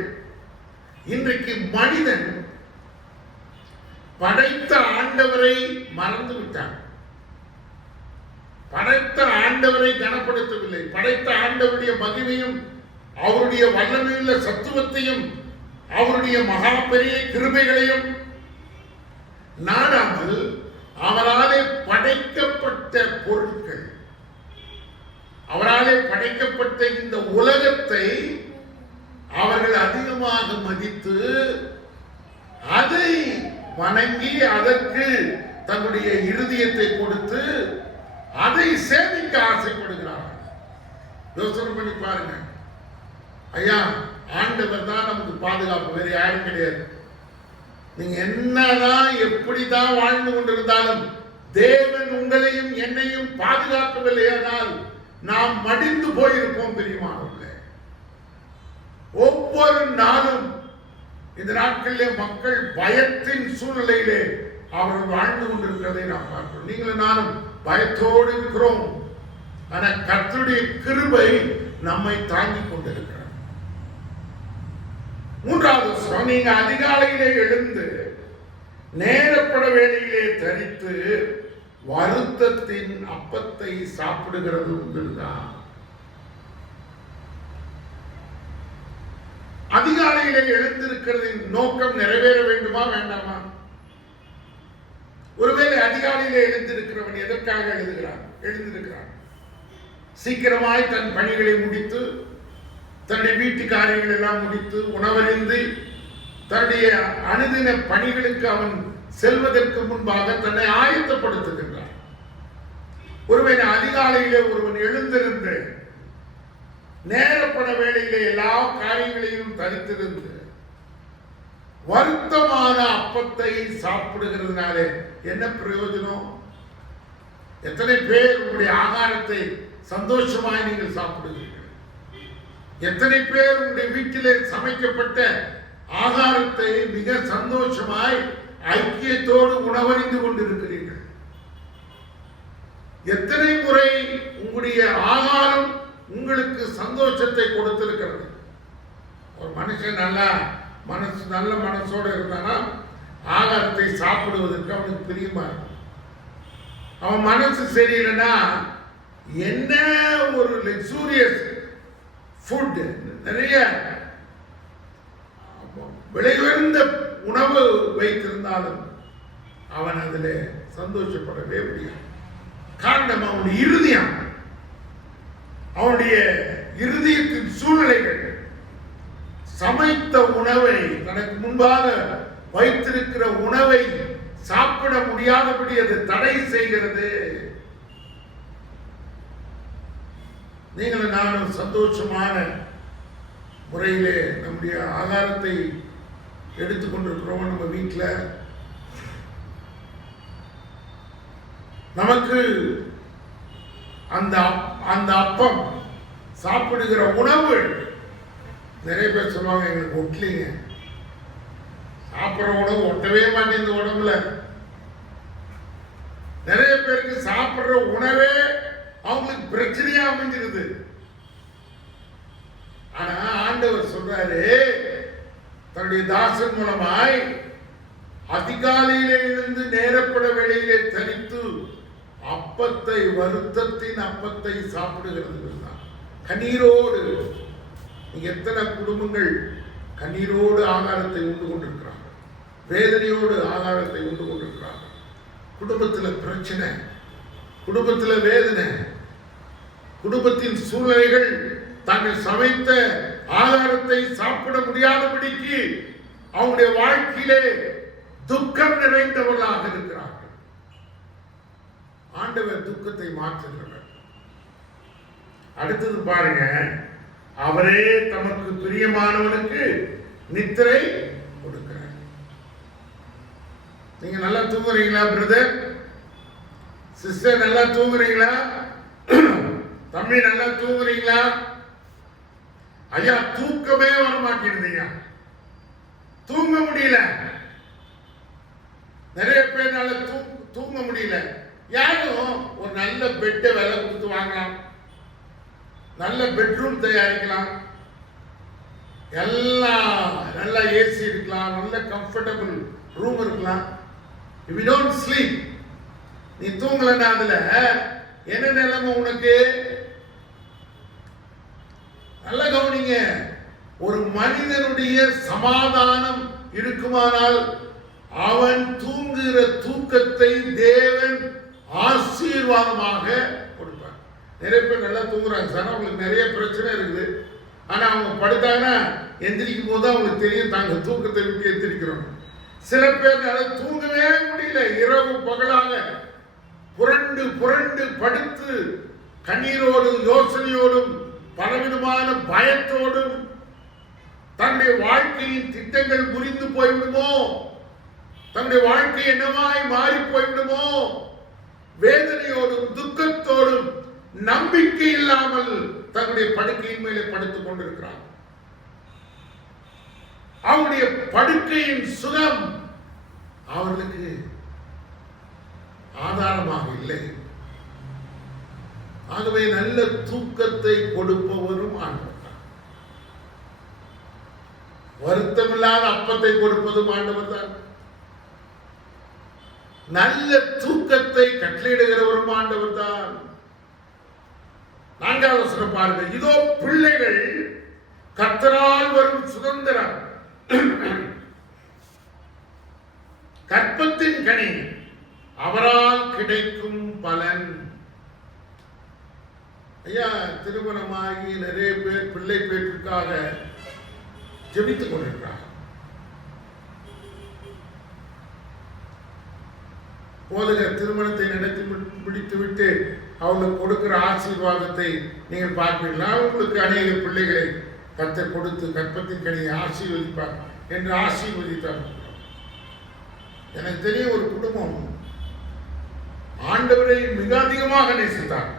இன்றைக்கு மனிதன் படைத்த ஆண்டவரை மறந்து விட்டான். படைத்த ஆண்டவரை கனப்படுத்தவில்லை. படைத்த ஆண்டவருடைய மகிமையும் அவருடைய வல்லமையுள்ள சத்துவத்தையும் அவருடைய மகா பெரிய கிருபைகளையும் நாடாமல் அவராலே படைக்கப்பட்ட பொருட்கள், அவராலே படைக்கப்பட்ட இந்த உலகத்தை அவர்கள் அதிகமாக மதித்து அதை வணங்கி அதற்கு தன்னுடைய இருதயத்தை கொடுத்து அதை சேமிக்க ஆசைப்படுகிறார்கள். யோசனை பண்ணி பாருங்க. ஐயா, ஆண்டவர் தான் நமக்கு பாதுகாப்பு, வேறு யாரும் கிடையாது. நீங்க என்னதான் எப்படிதான் வாழ்ந்து கொண்டிருந்தாலும் தேவன் உங்களையும் என்னையும் பாதுகாக்கவில்லையானால் நாம் மடிந்து போயிருப்போம். பிரியமானவர்களே, ஒவ்வொரு நாளும் இந்த நாட்களிலே மக்கள் பயத்தின் சூழ்நிலையிலே அவர்கள் வாழ்ந்து கொண்டிருக்கிறதை நாம் பார்க்கிறோம். நீங்களும் நானும் பயத்தோடு இருக்கிறோம். ஆனா கர்த்தருடைய கிருபை நம்மை தாங்கிக் கொண்டிருக்கிறார். மூன்றாவது வசனம், நீங்க அதிகாலையிலே எழுந்து நேரப்பட வேளையிலே தரித்து வருத்தத்தின் அப்பத்தை சாப்பிடுகிறது உண்டுதான். அதிகாலையிலே எழுந்திருக்கிறதின் நோக்கம் நிறைவேற வேண்டுமா வேண்டாமா? ஒருவேளை அதிகாலையிலே எழுந்திருக்கிறவன் எதற்காக எழுந்திருக்கிறான்? சீக்கிரமாய் தன் பணிகளை முடித்து, தன்னுடைய வீட்டு காரியங்கள் எல்லாம் முடித்து, உணவறிந்து தன்னுடைய அனுதின பணிகளுக்கு அவன் செல்வதற்கு முன்பாக தன்னை ஆயத்தப்படுத்துகின்றான். ஒருவேளை அதிகாலையிலே ஒருவன் எழுந்திருந்து நேரப்பட வேளையிலே எல்லா காரியங்களையும் தரித்திருந்து வருத்தமான அப்பத்தை சாப்பிடுகிறதுனாலே என்ன பிரயோஜனம்? எத்தனை பேர் உங்களுடைய ஆகாரத்தை சந்தோஷமாய் நீங்கள் சாப்பிடுகிறீர்கள்? எத்தனை பேர் உங்களுடைய வீட்டிலே சமைக்கப்பட்ட ஆகாரத்தை மிக சந்தோஷமாய் ஐக்கியத்தோடு உணவறிந்து கொண்டிருக்கிறீர்கள்? எத்தனை முறை உங்களுடைய ஆகாரம் உங்களுக்கு சந்தோஷத்தை கொடுத்திருக்கிறது? ஒரு மனுஷன் நல்ல மனசோட இருந்தானா ஆகாரத்தை சாப்பிடுவதற்கு அவனுக்கு பிரியமா இருக்கும். அவன் மனசு சரியில்லைன்னா என்ன ஒரு லக்ஸூரியஸ் ஃபுட், நிறைய விலை உயர்ந்த உணவு வைத்திருந்தாலும் அவன் அதில் சந்தோஷப்படவே முடியாது. காரணம் அவனுடைய இருதயத்தின் சூழ்நிலைகள் சமைத்த உணவை, தனக்கு முன்பாக வைத்திருக்கிற உணவை சாப்பிட முடியாதபடி அது தடை செய்கிறது. நீங்களும் நானும் சந்தோஷமான முறையிலே நம்முடைய ஆகாரத்தை எடுத்துக்கொண்டிருக்கிறோம். நம்ம வீட்டில் நமக்கு அந்த அப்பம் சாப்பிடுகிற உணவு, நிறைய பேர் சொல்லுவாங்க எங்களுக்கு ஒட்டலிங்க, சாப்பிட்ற உணவு ஒட்டவே மாட்டேங்குது உடம்புல. நிறைய பேருக்கு சாப்பிடுற உணவே அவங்களுக்கு பிரச்சனையா அமைஞ்சிருது. ஆனா ஆண்டவர் சொல்றாரு தன்னுடைய தாசன் மூலமாய், அதிகாலையிலே இருந்து நேரப்பட வேளையிலே தனித்து அப்பத்தை, வருத்தத்தின் அப்பத்தை சாப்பிடுகிறது. கண்ணீரோடு, எத்தனை குடும்பங்கள் கண்ணீரோடு ஆகாரத்தை உண்டு கொண்டிருக்கிறார்கள், வேதனையோடு ஆகாரத்தை உண்டு கொண்டிருக்கிறார்கள். குடும்பத்தில் பிரச்சனை, குடும்பத்தில் வேதனை, குடும்பத்தின் சூழ்நிலைகள் தாங்கள் சமைத்த ஆகாரத்தை சாப்பிட முடியாதபடிக்கு அவங்களுடைய வாழ்க்கையிலே துக்கம் நிறைந்தவர்களாக இருக்கிறார்கள். ஆண்டவர் துக்கத்தை மாற்றுகிறவர். அடுத்தது பாருங்க, அவரே தமக்கு பிரியமானவனுக்கு நித்திரை கொடுக்கிறார். நீங்க நல்லா தூங்குறீங்களா பிரதர் சிஸ்டர்? நல்லா தூங்குறீங்களா தம்பி? நல்லா தூங்குறீங்களா ஐயா? தூக்கமே வர மாட்டேங்குதுங்க, தூங்க முடியல. நிறைய பேர்னால தூங்க முடியல. யாரும் ஒரு நல்ல பெட்டை விலை கொடுத்து வாங்கலாம், நல்ல பெட்ரூம் தயாரிக்கலாம், எல்லாம் நல்ல ஏசி இருக்கலாம், நல்ல கம்ஃபர்டபுள் ரூம் இருக்கலாம். If you don't sleep, நீ தூங்கலன்னா அதுல என்ன நிலைமை உனக்கு? நல்ல கவனிங்க, ஒரு மனிதனுடைய சமாதானம் இருக்குமானால் அவன் தூங்குகிற தூக்கத்தை தேவன் ஆசீர்வாதமாக கொடுப்பார். நிறைய பேர் நல்லா தூங்குறாங்க சார், அவங்களுக்கு நிறைய பிரச்சனை இருக்குது. ஆனா அவங்க படுத்தாங்கன்னா எந்திரிக்கும் போது அவங்களுக்கு தெரியும் தாங்க தூக்கத்தை விட்டு எந்திரிக்கிறோம். சில பேர் தூங்கவே முடியல, இரவு பகலாக புரண்டு புரண்டு படுத்து கண்ணீரோடும் யோசனையோடும் பலவிதமான பயத்தோடும் தன்னுடைய வாழ்க்கையின் திட்டங்கள் புரிந்து போய்விடுமோ, தன்னுடைய வாழ்க்கை என்னவாய் மாறி போய்விடுமோ, வேதனையோடும் துக்கத்தோடும் நம்பிக்கை இல்லாமல் தன்னுடைய படுக்கையின் மேலே படுத்துக் கொண்டிருக்கிறார். அவருடைய படுக்கையின் சுகம் அவர்களுக்கு ஆதாரமாக இல்லை. ஆகவே நல்ல தூக்கத்தை கொடுப்பவரும் ஆண்டவர் தான். வருத்தமில்லாத அப்பத்தை கொடுப்பதும் ஆண்டவர் தான். நல்ல தூக்கத்தை கட்டளையிடுகிறவரும் ஆண்டவர் தான். 4வது வசனம் பாருங்கள். இதோ பிள்ளைகள் கர்த்தரால் வரும் சுதந்திரம், கற்பத்தின் கனி அவரால் கிடைக்கும் பலன். ஐயா, திருமணமாகி நிறைய பேர் பிள்ளை பேற்றுக்காக ஜெபித்துக் கொண்டிருக்கிறார். போதகர் திருமணத்தை நடத்தி முடித்துவிட்டு அவங்களுக்கு கொடுக்கிற ஆசீர்வாதத்தை நீங்கள் பார்ப்பீங்களா? உங்களுக்கு அநேக பிள்ளைகளை கர்த்தர் கொடுத்து கற்பத்தின் கனியை ஆசீர்வதிப்பார் என்று ஆசீர்வதித்தார். எனக்கு தெரிய ஒரு குடும்பம் ஆண்டவரை மிக அதிகமாக நேசித்தார்.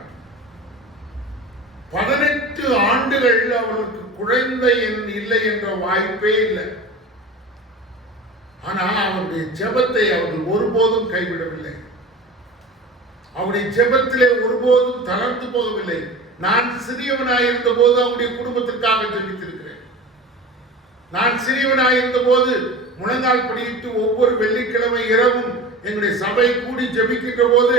18 ஆண்டுகள் அவர்களுக்கு குழந்தை இல்லை என்ற வாய்ப்பே இல்லை. ஆனால் அவருடைய ஜெபத்தை அவர்கள் ஒருபோதும் கைவிடவில்லை. அவருடைய ஜெபத்திலே ஒருபோதும் தளர்ந்து போகவில்லை. நான் சிறியவனாயிருந்த போது அவருடைய குடும்பத்திற்காக ஜெபித்திருக்கிறேன். நான் சிறியவனாயிருந்த போது முழங்கால் படியிட்டு ஒவ்வொரு வெள்ளிக்கிழமை இரவும் எங்களுடைய சபை கூடி ஜெபிக்கின்ற போது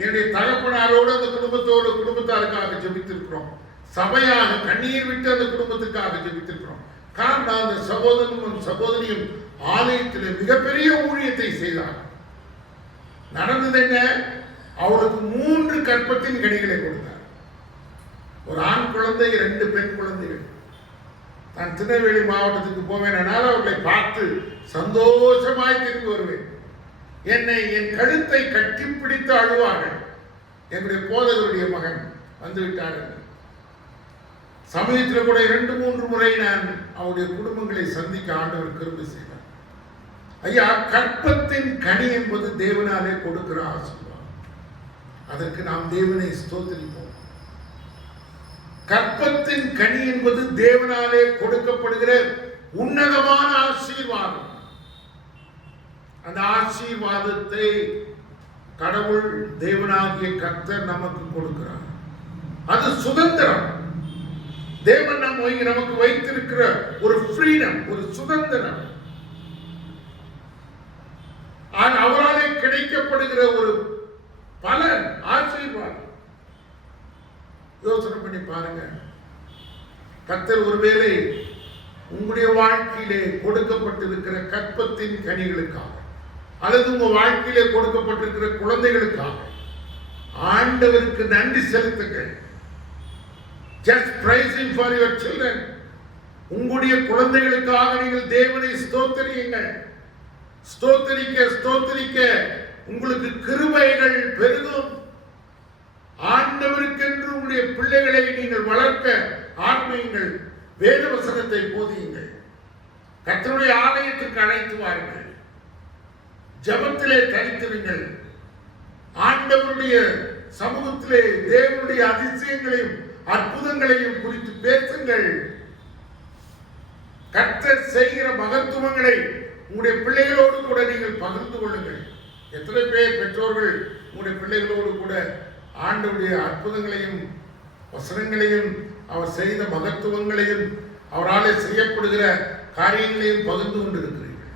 என்னுடைய தகப்பனாரோடு அந்த குடும்பத்தாருக்காக ஜெபித்திருக்கிறோம். சபையாக கண்ணீர் விட்டு அந்த குடும்பத்துக்காக ஜெபித்திருக்கிறோம். காரணம், அந்த சகோதரனும் சகோதரியும் ஆலயத்தில் மிகப்பெரிய ஊழியத்தை செய்தார். நடந்தது என்ன? அவளுக்கு 3 கற்பத்தின் கனிகளை கொடுத்தார். ஒரு ஆண் குழந்தை, 2 பெண் குழந்தைகள். நான் திருநெல்வேலி மாவட்டத்துக்கு போவேன், அவர்களை பார்த்து சந்தோஷமாய் திரும்பி வருவேன். என்னை என் கழுத்தை கட்டிப்பிடித்து அழுவார்கள். என்னுடைய போதகருடைய மகன் வந்துவிட்டார்கள். சமயத்தில் கூட 2-3 முறை நான் அவருடைய குடும்பங்களை சந்திக்க ஆண்டவர் கிருபை செய்தார். ஐயா, கற்பத்தின் கனி என்பது தேவனாலே கொடுக்கிற ஆசீர்வாதம். அதற்கு நாம் தேவனை ஸ்தோத்திரிப்போம். கற்பத்தின் கனி என்பது தேவனாலே கொடுக்கப்படுகிற உன்னதமான ஆசீர்வாதம். அந்த ஆசீர்வாதத்தை கடவுள் தேவனாகிய கர்த்தர் நமக்கு கொடுக்கிறார். அது சுதந்திரம். தேவன் நமக்கு வைத்திருக்கிற ஒரு ஃப்ரீடம், ஒரு சுதந்திரம். அவராலே கிடைக்கப்படுகிற ஒரு பலன், ஆசீர்வாதம். யோசனை பண்ணி பாருங்க. கர்த்தர் ஒருவேளை உங்களுடைய வாழ்க்கையிலே கொடுக்கப்பட்டிருக்கிற கற்பத்தின் கனிகளுக்காக அல்லது உங்க வாழ்க்கையிலே கொடுக்கப்பட்டிருக்கிற குழந்தைகளுக்காக ஆண்டவருக்கு நன்றி செலுத்துங்கள். Just praising for your children. உங்களுடைய குழந்தைகளுக்காக நீங்கள் தேவனை ஸ்தோத்திரியுங்கள். ஸ்தோத்திரிக்க உங்களுக்கு கிருபைகள் பெருகும். ஆண்டவருக்கென்று உங்களுடைய பிள்ளைகளை நீங்கள் வளர்க்க ஆரம்பியுங்கள். வேத வசனத்தை போதியுங்கள். கர்த்தருடைய ஆலயத்துக்கு அழைத்து வாருங்கள். ஜெபத்திலே தரித்திருங்கள். ஆண்டவருடைய சமூகத்திலே தேவனுடைய அதிசயங்களையும் அற்புதங்களையும் குறித்து பேசுங்கள். கர்த்தர் செய்கிற மகத்துவங்களை உங்களுடைய பிள்ளைகளோடு கூட நீங்கள் பகிர்ந்து கொள்ளுங்கள். எத்தனை பேர் பெற்றோர்கள் உங்களுடைய பிள்ளைகளோடு கூட ஆண்டவருடைய அற்புதங்களையும் வசனங்களையும் அவர் செய்த மகத்துவங்களையும் அவராலே செய்யப்படுகிற காரியங்களையும் பகிர்ந்து கொண்டிருக்கிறீர்கள்.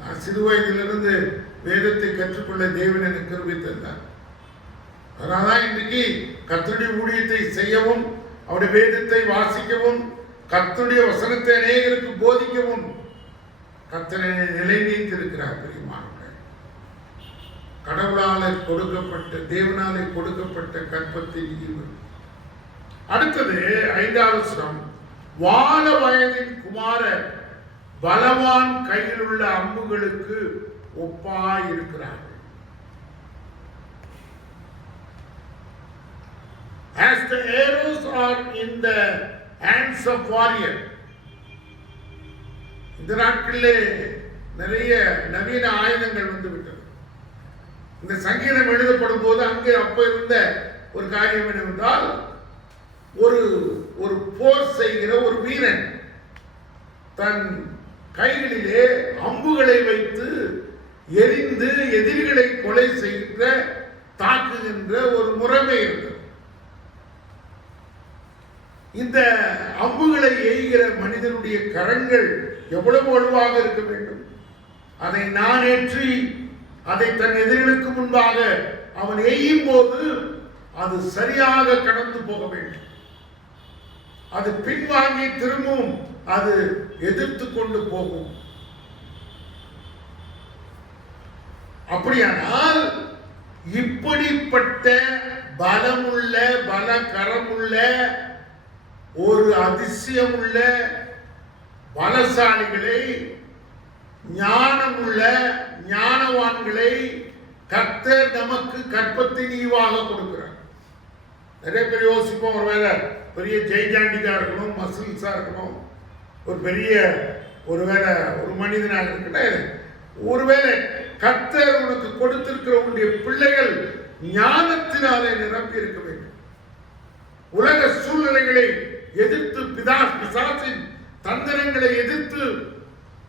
நான் சிறு வயதிலிருந்து வேதத்தை கற்றுக்கொள்ள தேவன் எனக்கு கிருபை தந்தார். அதனால்தான் இன்றைக்கு கர்த்தருடைய ஊழியத்தை செய்யவும், அவருடைய வேதத்தை வாசிக்கவும், கர்த்தருடைய வசனத்தை அநேகருக்கு போதிக்கவும் கர்த்தரை நிலைநிறுத்திருக்கிறார். பிரியமானவர்களே, கடவுளாலே கொடுக்கப்பட்ட, தேவனாலே கொடுக்கப்பட்ட கற்பத்தின் ஈவு. அடுத்தது 5வது வசனம். வால வயதின் குமாரர் பலவான் கையில் உள்ள அம்புகளுக்கு ஒப்பாய் இருக்கிறார்கள். As the arrows are in the hands of warrior. இந்த நாட்களிலே நிறைய நவீன ஆயுதங்கள் வந்து விட்டது. இந்த சங்கீதம் எழுதப்படும் போது அங்கே அப்ப இருந்த ஒரு காரியம் என்னவென்றால், ஒரு போர் செய்கிற ஒரு வீரன் தன் கைகளிலே அம்புகளை வைத்து எரிந்து எதிரிகளை கொலை செய்கிற தாக்குகின்ற ஒரு முறைமை இருந்தது. இந்த அம்புகளை எய்கிற மனிதனுடைய கரங்கள் எவ்வளவு வலுவாக இருக்க வேண்டும். அதை நானேற்றி அதை தன் எதிரிகளுக்கு முன்பாக அவன் எய்யும் போது அது சரியாக கடந்து போக வேண்டும். அது பின்வாங்கி திரும்பவும் அது எதிர்த்து கொண்டு போகும். அப்படியானால் இப்படிப்பட்ட பலமுள்ள பலகரமுள்ள ஒரு அதிசயமுள்ள பலசாலிகளை, ஞானமுள்ள ஞானவான்களை கர்த்தர் நமக்கு கற்பத்தின் ஈவாக கொடுக்கிறார். நிறைய பேர் யோசிப்போம், ஒருவேளை பெரிய ஜெய்ஜாண்டிக்கா இருக்கணும், மசில்ஸா இருக்கணும், ஒரு பெரிய ஒருவேளை ஒரு மனிதனாக இருக்கிற, ஒருவேளை கர்த்தர் உனக்கு கொடுத்திருக்கிற உன்னுடைய பிள்ளைகள் ஞானத்தினாலே நிரம்பி இருக்க வேண்டும். உலக சூழ்நிலைகளை எதிர்த்து, பிசாசின் தந்திரங்களை எதிர்த்து,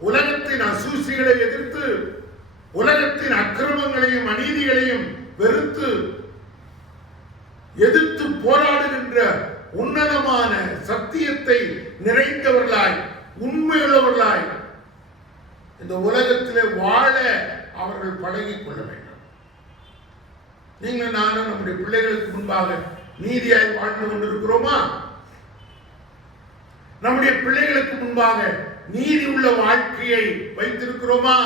உலகத்தின் அசூசிகளை எதிர்த்து, உலகத்தின் அக்கிரமங்களையும் அநீதிகளையும் வெறுத்து எதிர்த்து போராடுகின்ற உன்னதமான சத்தியத்தை நிறைந்தவர்களாய், உண்மையுள்ளவர்களாய் இந்த உலகத்திலே வாழ அவர்கள் பழகிக் கொள்ள வேண்டும். நீங்கள் நானும் நம்முடைய பிள்ளைகளுக்கு முன்பாக நீதியாய் வாழ்ந்து கொண்டிருக்கிறோமா? நம்முடைய பிள்ளைகளுக்கு முன்பாக நீதி உள்ள வாழ்க்கையை வைத்திருக்கிறோமா?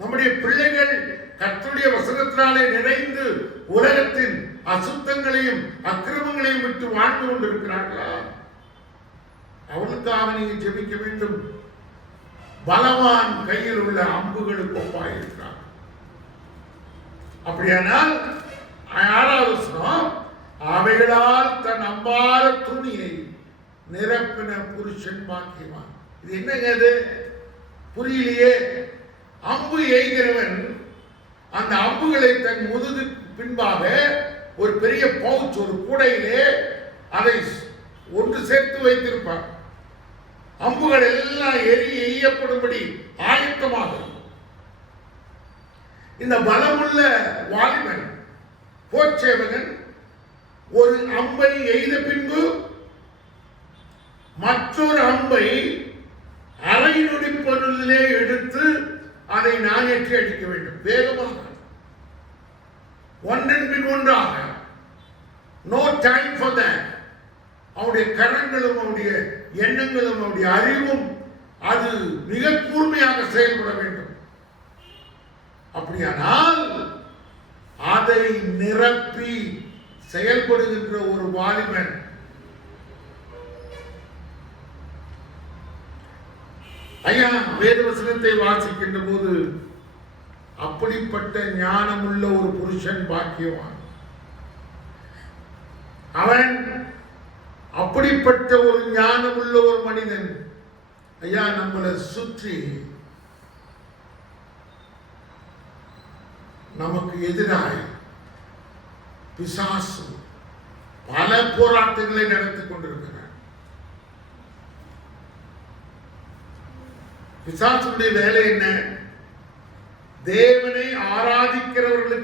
நம்முடைய பிள்ளைகள் கர்த்தருடைய வசனத்தினாலே நிறைந்து உலகத்தின் அசுத்தங்களையும் அக்கிரமங்களையும் விட்டு வாழ்ந்து கொண்டிருக்கிறார்களா? அவளுக்காக நீங்க ஜெபிக்க வேண்டும். பலவான் கையில் உள்ள அம்புகளுக்கு ஒப்பாயிருக்கிறார். அப்படியானால் 6வது வசனம், அவைகளால் தன் அம்பார துணியை நிரப்பின புருஷன் பாக்கியவான். இது என்னங்க? அது புரியலையே. அம்பு எய்கிறவன் அந்த அம்புகளை தன் முதுகு பின்பாக ஒரு பெரிய பவுச், ஒரு கூடையிலே அதை ஒன்று சேர்த்து வைத்திருப்பார். அம்புகள் எல்லாம் எய்யப்படும்படி ஆயத்தமாக. இந்த பலமுள்ள வாலிபன் போர்ச்சேவகன் ஒரு அம்பை எய்த பின்பு மற்றொரு அம்பை அரை நொடி பொருளிலே எடுத்து அதை நானேற்றி அடிக்க வேண்டும். வேகமாக, ஒன்றன் பின் ஒன்றாக. No time for that. அவருடைய கரங்களும் அவருடைய எண்ணங்களும் அவருடைய அறிவும் அது மிக கூர்மையாக செயல்பட வேண்டும். அப்படியானால் அதை நிரப்பி செயல்படுகின்ற ஒரு வாலிபன் ஐயா வேதவசனத்தை வாசிக்கின்ற போது அப்படிப்பட்ட ஞானமுள்ள ஒரு புருஷன் பாக்கியவான். அவன் அப்படிப்பட்ட ஒரு ஞானமுள்ள ஒரு மனிதன். ஐயா, நம்மளை சுற்றி நமக்கு எதிராய் பிசாசு பல போராட்டங்களை நடத்தி கொண்டிருக்கிறார். பிசாசுடைய வேலை என்ன? தேவனை ஆராதிக்கிறவர்களை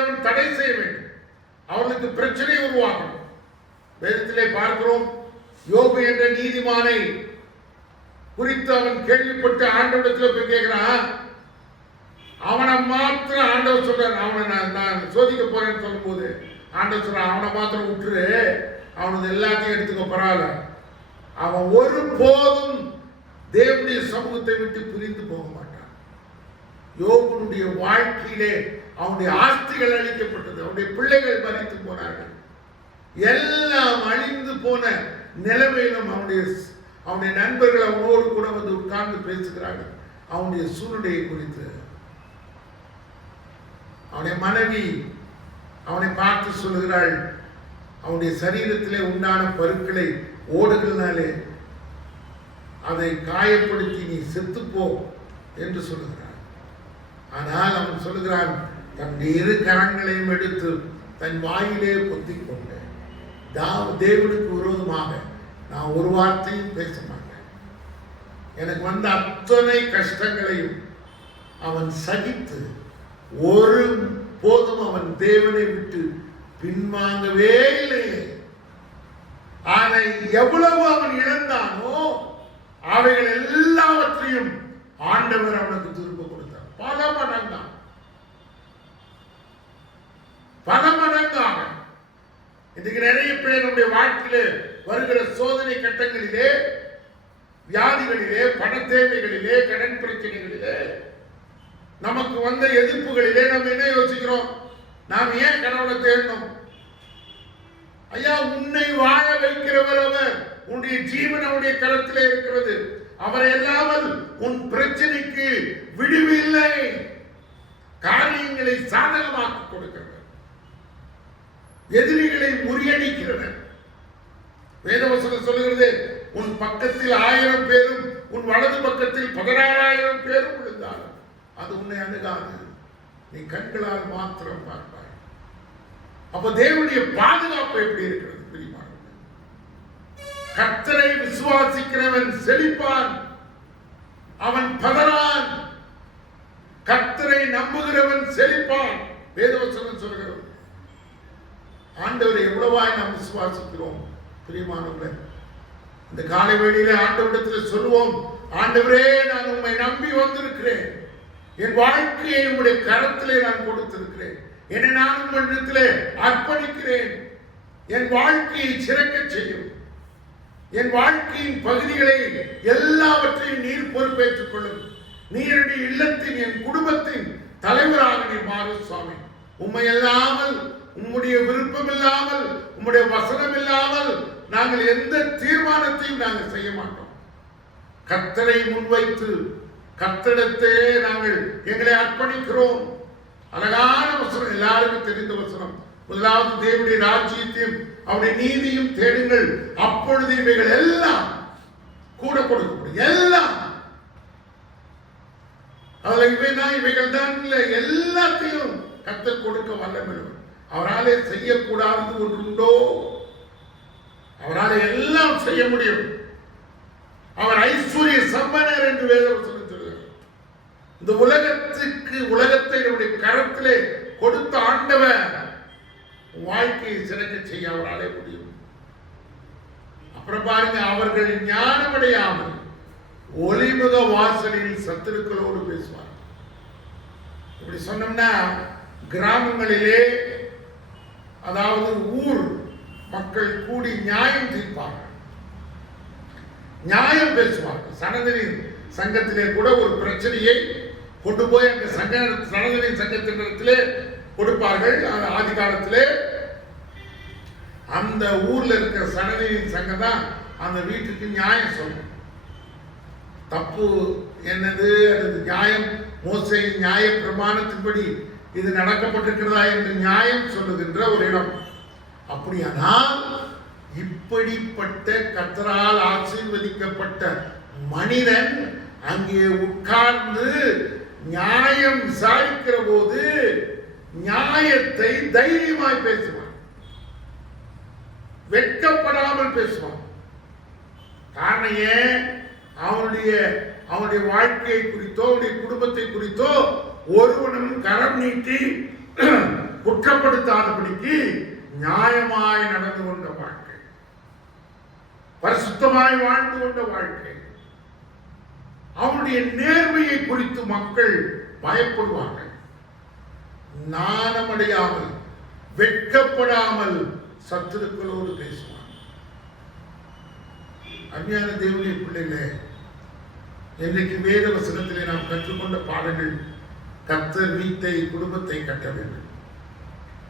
அவன் தடை செய்ய வேண்டும். அவர்களுக்கு பிரச்சனை உருவாக்கணும். வேதத்திலே பார்க்கிறோம், யோபு என்ற நீதிமானை குறித்து அவன் கேள்விப்பட்டு ஆண்டவரிடத்தில் போய் கேட்கிறான். அவனை மாத்திரம் ஆண்டவர் சொல்றார், அவனை நான் சோதிக்க போறேன்னு சொல்லும் போது ஆண்டவர் சொல்றான், அவனை மாத்திரம் விட்டுரு, அவனது எல்லாத்தையும் எடுத்துக்க, பரவாயில்ல. அவன் ஒரு போதும் தேவனுடைய சமூகத்தை விட்டு பிரிந்து போக மாட்டான். யோபுனுடைய வாழ்க்கையிலே அவனுடைய ஆஸ்திகள் அழிக்கப்பட்டது, அவனுடைய பிள்ளைகள் மரித்து போனார்கள். எல்லாம் அழிந்து போன நிலைமையிலும் அவனுடைய நண்பர்கள் அவனோடு கூட வந்து உட்கார்ந்து பேசுகிறார்கள் அவனுடைய சூழ்நிலையை குறித்து. அவனுடைய மனைவி அவனை பார்த்து சொல்லுகிறாள், அவனுடைய சரீரத்திலே உண்டான பருக்களை ஓடுகளினாலே அதை காயப்படுத்தி நீ செத்துப்போ என்று சொல்லுகிறான். ஆனால் அவன் சொல்லுகிறான், தன் இரு கரங்களையும் எடுத்து தன் வாயிலே பொத்திக் கொண்டு தேவனுக்கு விரோதமாக நான் ஒரு வார்த்தையும் பேச மாட்டேன். எனக்கு வந்த அத்தனை கஷ்டங்களையும் அவன் சகித்து ஒரு போதும் அவன் தேவனை விட்டு பின்வாங்கவே இல்லையே. ஆனால் எவ்வளவு அவன் இழந்தானோ அவைகள் எல்லாவற்றையும் ஆண்டவர் அவனுக்கு திரும்ப கொடுத்தார். பல மடங்காக இன்னைக்கு நிறைய பேர் நம்முடைய வாழ்க்கையிலே வருகிற சோதனை கட்டங்களிலே, வியாதிகளிலே, பண தேவைகளிலே, கடன் பிரச்சனைகளிலே, நமக்கு வந்த எதிர்ப்புகளிலே நம்ம என்ன யோசிக்கிறோம்? நாம் ஏன் கடவுளை தேடணும்? ஐயா, உன்னை வாழ வைக்கிறவர் அவர். உன்னுடைய ஜீவன் அவருடைய கரத்திலே இருக்கிறது. அவரை இல்லாமல் உன் பிரச்சனைக்கு விடிவு இல்லை. காரியங்களை சாதகமாக்கி கொடுக்கிறவர், எதிரிகளை முறியடிக்கிறவர். வேதவசனம் சொல்லுகிறது, உன் பக்கத்தில் 1000 பேரும் உன் வலது பக்கத்தில் 16,000 பேரும் விழுந்தாலும் அது உன்னை அணுகாது. நீ கண்களால் மாத்திரம் பார்ப்பாய். அப்ப தேவனுடைய பாதுகாப்பு எப்படி இருக்கிறது தெரியுமா? கர்த்தரை விசுவாசிக்கிறவன் செழிப்பான், அவன் பதறான். கர்த்தரை நம்புகிறவன் செழிப்பான். வேதவசனம் சொல்கிறது. ஆண்டவரை எவ்வளவாய் நாம் விசுவாசிக்கிறோம் பிரியமானவர்களே. இந்த காலை வேளையிலே ஆண்டவரிடத்தில் சொல்லுவோம், ஆண்டவரே, நான் உம்மை நம்பி வந்திருக்கிறேன். என் வாழ்க்கையை உம்முடைய கரத்திலே நான் கொடுத்திருக்கிறேன். என்னை நான் உம்மிடத்திலே அர்ப்பணிக்கிறேன். என் வாழ்க்கையை சிறக்க செய்யும். என் வாழ்க்கையின் பகுதிகளை எல்லாவற்றையும் நீர் பொறுப்பேற்றுக் கொள்ளும். நீருடைய இல்லத்தின், என் குடும்பத்தின் தலைவராக நீர் மாறும் சுவாமி. உம்மை இல்லாமல், உம்முடைய விருப்பம் இல்லாமல், உம்முடைய வசனம் இல்லாமல் நாங்கள் எந்த தீர்மானத்தையும் நாங்கள் செய்ய மாட்டோம். கர்த்தரை முன்வைத்து கர்த்தரிடத்தே நாங்கள் எங்களை அர்ப்பணிக்கிறோம். அழகான வசனம், எல்லாருக்கும் தெரிந்த வசனம். முதலாவது தேவனுடைய ராஜ்யத்தையும் அவருடைய நீதியும் தேடுங்கள், அப்பொழுது இவைகள் எல்லாம் கூட கொடுக்கப்படும். எல்லாம் அதுல இவைகள் தான் இல்லை, எல்லாத்தையும் கர்த்தர் கொடுக்க வல்லமையுள்ளவர். அவராலே செய்யக்கூடாதது ஒன்று உண்டோ? அவரால் எல்லாம் செய்ய முடியும். அவர் ஐஸ்வர்ய சம்பனர் என்று வேதவசனம் சொல்கிறார். இந்த உலகத்தை நம்முடைய கரத்திலே கொடுத்த ஆண்டவர் வாழ்க்கையை சிறக்க செய்ய அவராலே முடியும். அப்புறம் பாருங்க, அவர்கள் ஞானமடையாமல் ஒளிமுக வாசலில் சத்துருக்களோடு பேசுவார். இப்படி சொன்னோம்னா, கிராமங்களிலே, அதாவது ஊர் மக்கள் கூடி நியாயம் தீர்ப்பார்கள், நியாயம் பேசுவார்கள். சனதனி சங்கத்திலே கூட ஒரு பிரச்சனையை கொண்டு போய் அந்த சனதனி சங்கத்தினத்திலே கொடுப்பார்கள். ஆதி காலத்திலே அந்த ஊர்ல இருக்கிற சனதனி சங்கம் தான் அந்த வீட்டுக்கு நியாயம் சொல்லும். தப்பு என்னது, அல்லது நியாயம், மோசே நியாய பிரமாணத்தின்படி இது நடக்கப்பட்டிருக்கிறதா என்று நியாயம் சொல்லுகின்ற ஒரு இடம். அப்படியானால் இப்படிப்பட்ட கர்த்தரால் ஆசீர்வதிக்கப்பட்ட மனிதன் அங்கே உட்கார்ந்து நியாயம் விசாரிக்கிற போது நியாயத்தை தைரியமாய் பேசுவான், வெட்கப்படாமல் பேசுவான். காரணம் ஏன்? அவனுடைய வாழ்க்கையை குறித்தோ, அவனுடைய குடும்பத்தை குறித்தோ ஒருவனும் கரம் நீட்டி குற்றப்படுத்தாதபடிக்கு நியாயமாய் நடந்து கொண்ட வாழ்க்கை, பரிசுத்தமாய் வாழ்ந்து கொண்ட வாழ்க்கை. அவனுடைய நேர்மையை குறித்து மக்கள் பயப்படுவார்கள். நாணமடையாமல், வெட்கப்படாமல் சத்துருக்களோடு பேசுவான். அஞ்ஞான தேவனுடைய பிள்ளைகளே, இன்றைக்கு வேத வசனத்திலே நாம் கற்றுக்கொண்ட பாடங்கள், கர்த்தர் வீட்டை, குடும்பத்தை கட்ட வேண்டும்.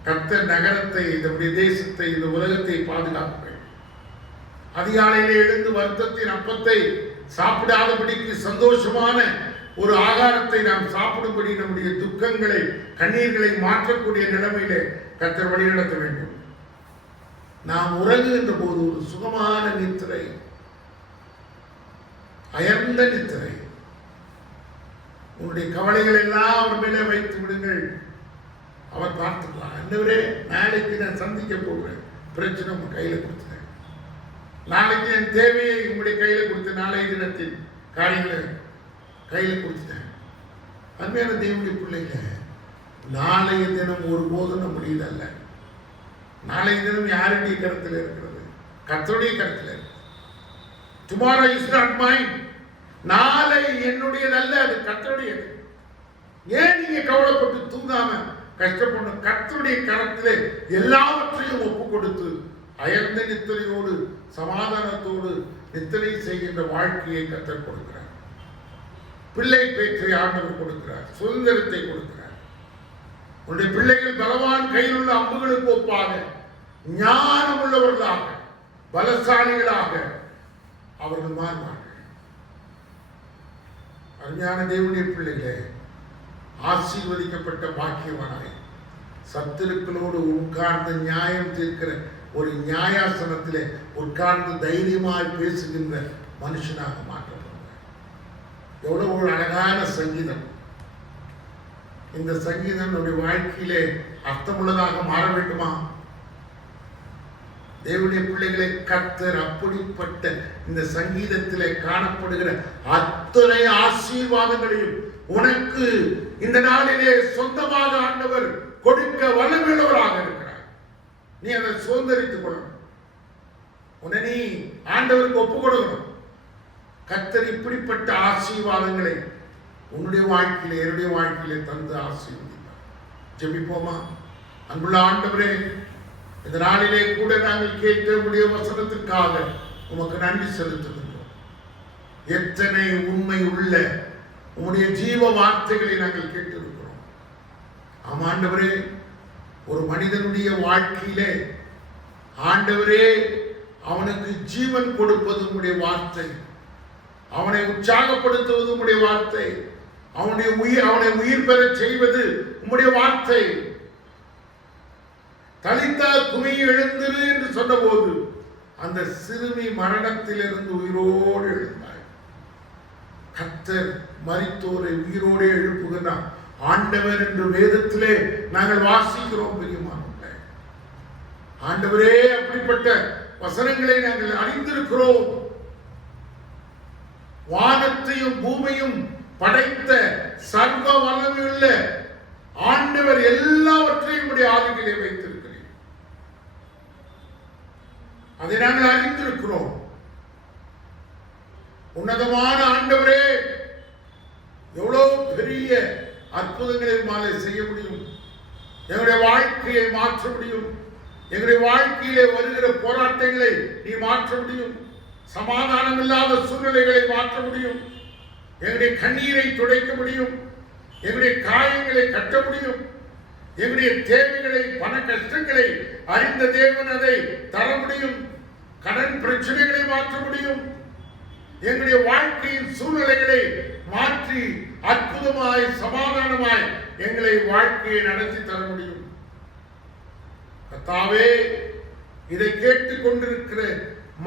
கர்த்தர் நகரத்தை, இந்த தேசத்தை, இந்த உலகத்தை பாதுகாக்க வேண்டும். அதிகாலையிலே எழுந்து வருத்தத்தின் அப்பத்தை சாப்பிடாதபடிக்கு சந்தோஷமான ஒரு ஆகாரத்தை நாம் சாப்பிடும்படி நம்முடைய துக்கங்களை, கண்ணீர்களை மாற்றக்கூடிய நிலைமையிலே கர்த்தர் வழிநடத்த வேண்டும். நாம் உறங்குகின்ற போது ஒரு சுகமான நித்திரை, அயர்ந்த நித்திரை. உன்னுடைய கவலைகள் எல்லாம் அவர் மேலே வைத்து விடுங்கள், அவர் பார்த்துக்கலாம். அந்தவரே, நாளைக்கு நான் சந்திக்க போகிறேன் பிரச்சனை உங்க கையில கொடுத்துட்டேன், நாளைக்கு என் தேவையை உங்களுடைய கையில கொடுத்து, நாளைய தினத்தின் காரியங்களை கையில கொடுத்துட்டேன். அருமையான தேவனுடைய பிள்ளைங்க, நாளைய தினம் ஒருபோதும் நம்முடையதல்ல. நாளைய தினம் யாருடைய கருத்தில் இருக்கிறது? கர்த்தருடைய கருத்தில் இருக்கு. Tomorrow is not mine. நாளை என்னுடையதல்ல, அது கர்த்தருடையது. ஏன் நீங்க கவலைப்பட்டு தூங்காம கஷ்டப்படணும்? கர்த்தருடைய கரத்திலே எல்லாவற்றையும் ஒப்பு கொடுத்து அயர்ந்த நித்திரையோடு சமாதானத்தோடு நித்திரை செய்கின்ற வாழ்க்கையை கர்த்தர் கொடுக்கிறார். பிள்ளை பேற்றை ஆண்டவர் கொடுக்கிறார். சுதந்திரத்தை கொடுக்கிறார். உன்னுடைய பிள்ளைகள் பலவான் கையில் உள்ள அம்புகளுக்கு ஒப்பாக ஞானம் உள்ளவர்களாக பலசாலிகளாக அவர்கள் மாறுவார்கள். அருமையான தேவனுடைய பிள்ளைகளே, ஆசீர்வதிக்கப்பட்ட பாக்கியவனாய் சத்துருக்களோடு உட்கார்ந்து நியாயம் தீர்க்கிற ஒரு நியாயாசனத்திலே உட்கார்ந்து தைரியமாய் பேசுகின்ற மனுஷனாக மாற்றப்படுகிறார். எவ்வளவு ஒரு அழகான சங்கீதம்! இந்த சங்கீதம் நம்முடைய வாழ்க்கையிலே அர்த்தமுள்ளதாக மாற வேண்டுமா? தேவனுடைய பிள்ளைகளை கர்த்தர் அப்படிப்பட்ட இந்த சங்கீதத்திலே காணப்படுகிற அத்தனை ஆசீர்வாதங்களையும் உனக்கு இந்த நாளிலே சொந்தமாக ஆண்டவர் கொடுக்க வல்லமையுள்ளவராக இருக்கிறார். நீ அதை சுதந்திரித்துக் கொள்ளணும். உன்னை நீ ஆண்டவருக்கு ஒப்பு கொடுக்கணும். கர்த்தர் இப்படிப்பட்ட ஆசீர்வாதங்களை உன்னுடைய வாழ்க்கையிலே என்னுடைய வாழ்க்கையிலே தந்து ஆசீர்வதிப்பார். ஜெபிப்போமா? அன்புள்ள ஆண்டவரே, இந்த நாளிலே கூட நாங்கள் கேட்ட உடைய வசனத்திற்காக உமக்கு நன்றி செலுத்துகின்றோம். எத்தனை உண்மை உள்ள உம்முடைய ஜீவ வார்த்தைகளை நாங்கள் கேட்டிருக்கிறோம். ஆமா ஆண்டவரே, ஒரு மனிதனுடைய வாழ்க்கையிலே ஆண்டவரே அவனுக்கு ஜீவன் கொடுப்பது உம்முடைய வார்த்தை, அவனை உற்சாகப்படுத்துவது உம்முடைய வார்த்தை, அவனை உயிர் பெற செய்வது உம்முடைய வார்த்தை. தலித்தா குமி எழுந்திரு என்று சொன்ன போது அந்த சிறுமி மரணத்திலிருந்து உயிரோடு எழுந்தார். கர்த்தர் மரித்தோரை உயிரோடு எழுப்புகிறார் ஆண்டவர் என்று வேதத்திலே நாங்கள் வாசிக்கிறோம். பிரியமானவர்களே, ஆண்டவரே அப்படிப்பட்ட வசனங்களை நாங்கள் அறிந்திருக்கிறோம். வானத்தையும் பூமியும் படைத்த சர்வ வல்லமையுள்ள ஆண்டவர் எல்லாவற்றையும் உடைய ஆளுகையிலே வைத்திருக்கிறேன். அதை நாங்கள் அறிந்திருக்கிறோம். உன்னதமான ஆண்டவரே, எவ்வளவு பெரிய அற்புதங்களை மாலை செய்ய முடியும். எங்களுடைய வாழ்க்கையை மாற்ற முடியும். எங்களுடைய வாழ்க்கையிலே வருகிற போராட்டங்களை நீ மாற்ற முடியும். சமாதானம் இல்லாத சூழ்நிலைகளை மாற்ற முடியும். எங்களுடைய கண்ணீரை துடைக்க முடியும். எங்களுடைய காயங்களை கட்ட முடியும். எங்களுடைய தேவைகளை, பண கஷ்டங்களை அறிந்த தேவன் அதை தர முடியும். கடன் பிரச்சனைகளை மாற்ற முடியும். எங்களுடைய வாழ்க்கையின் சூழ்நிலைகளை மாற்றி அற்புதமாய் சமாதானமாய் எங்களை வாழ்க்கையை நடத்தி தர முடியும். கர்த்தாவே, இதை கேட்டுக் கொண்டிருக்கிற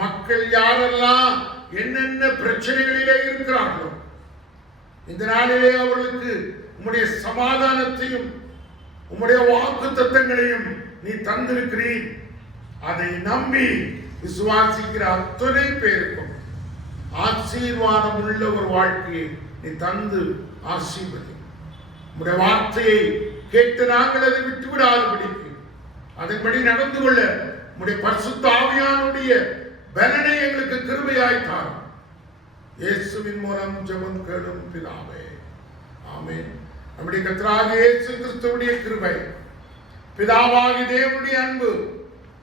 மக்கள் யாரெல்லாம் என்னென்ன பிரச்சனைகளிலே இருக்கிறார்களோ, இந்த நாளிலே அவர்களுக்கு உம்முடைய சமாதானத்தையும் உம்முடைய வாக்கு தத்தங்களையும் நீ தந்திருக்கிறீர். அதை நம்பி விசுவாசிக்கிற அத்தனை பேருக்கும் ஆசீர்வாதம் உள்ள ஒரு வாழ்க்கையை நீ தந்து ஆசீர்வதி. உம்முடைய வார்த்தையை கேட்டு நாங்கள் அதை விட்டுவிடாதபடிக்கு அதன்படி நடந்து கொள்ள உம்முடைய பரிசுத்த ஆவியானுடைய பலனை எங்களுக்கு கிருபையாய்த்தார். இயேசுவின் மூலம் ஜெபம் கேளும் பிதாவே, ஆமென். நம்முடைய கர்த்தராகிய இயேசு கிறிஸ்துவுடைய கிருபை, பிதாவாகிய தேவனுடைய அன்பு,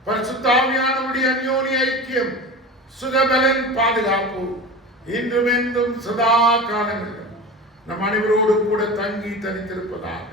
பரிசுத்த ஆவியானவருடைய அந்யோன்ய ஐக்கியம், சுகபலன் பாதுகாப்பு இன்றும் என்றும் சதா காலங்களிலும் நம் அனைவரோடு கூட தங்கி தனித்திருப்பதாக.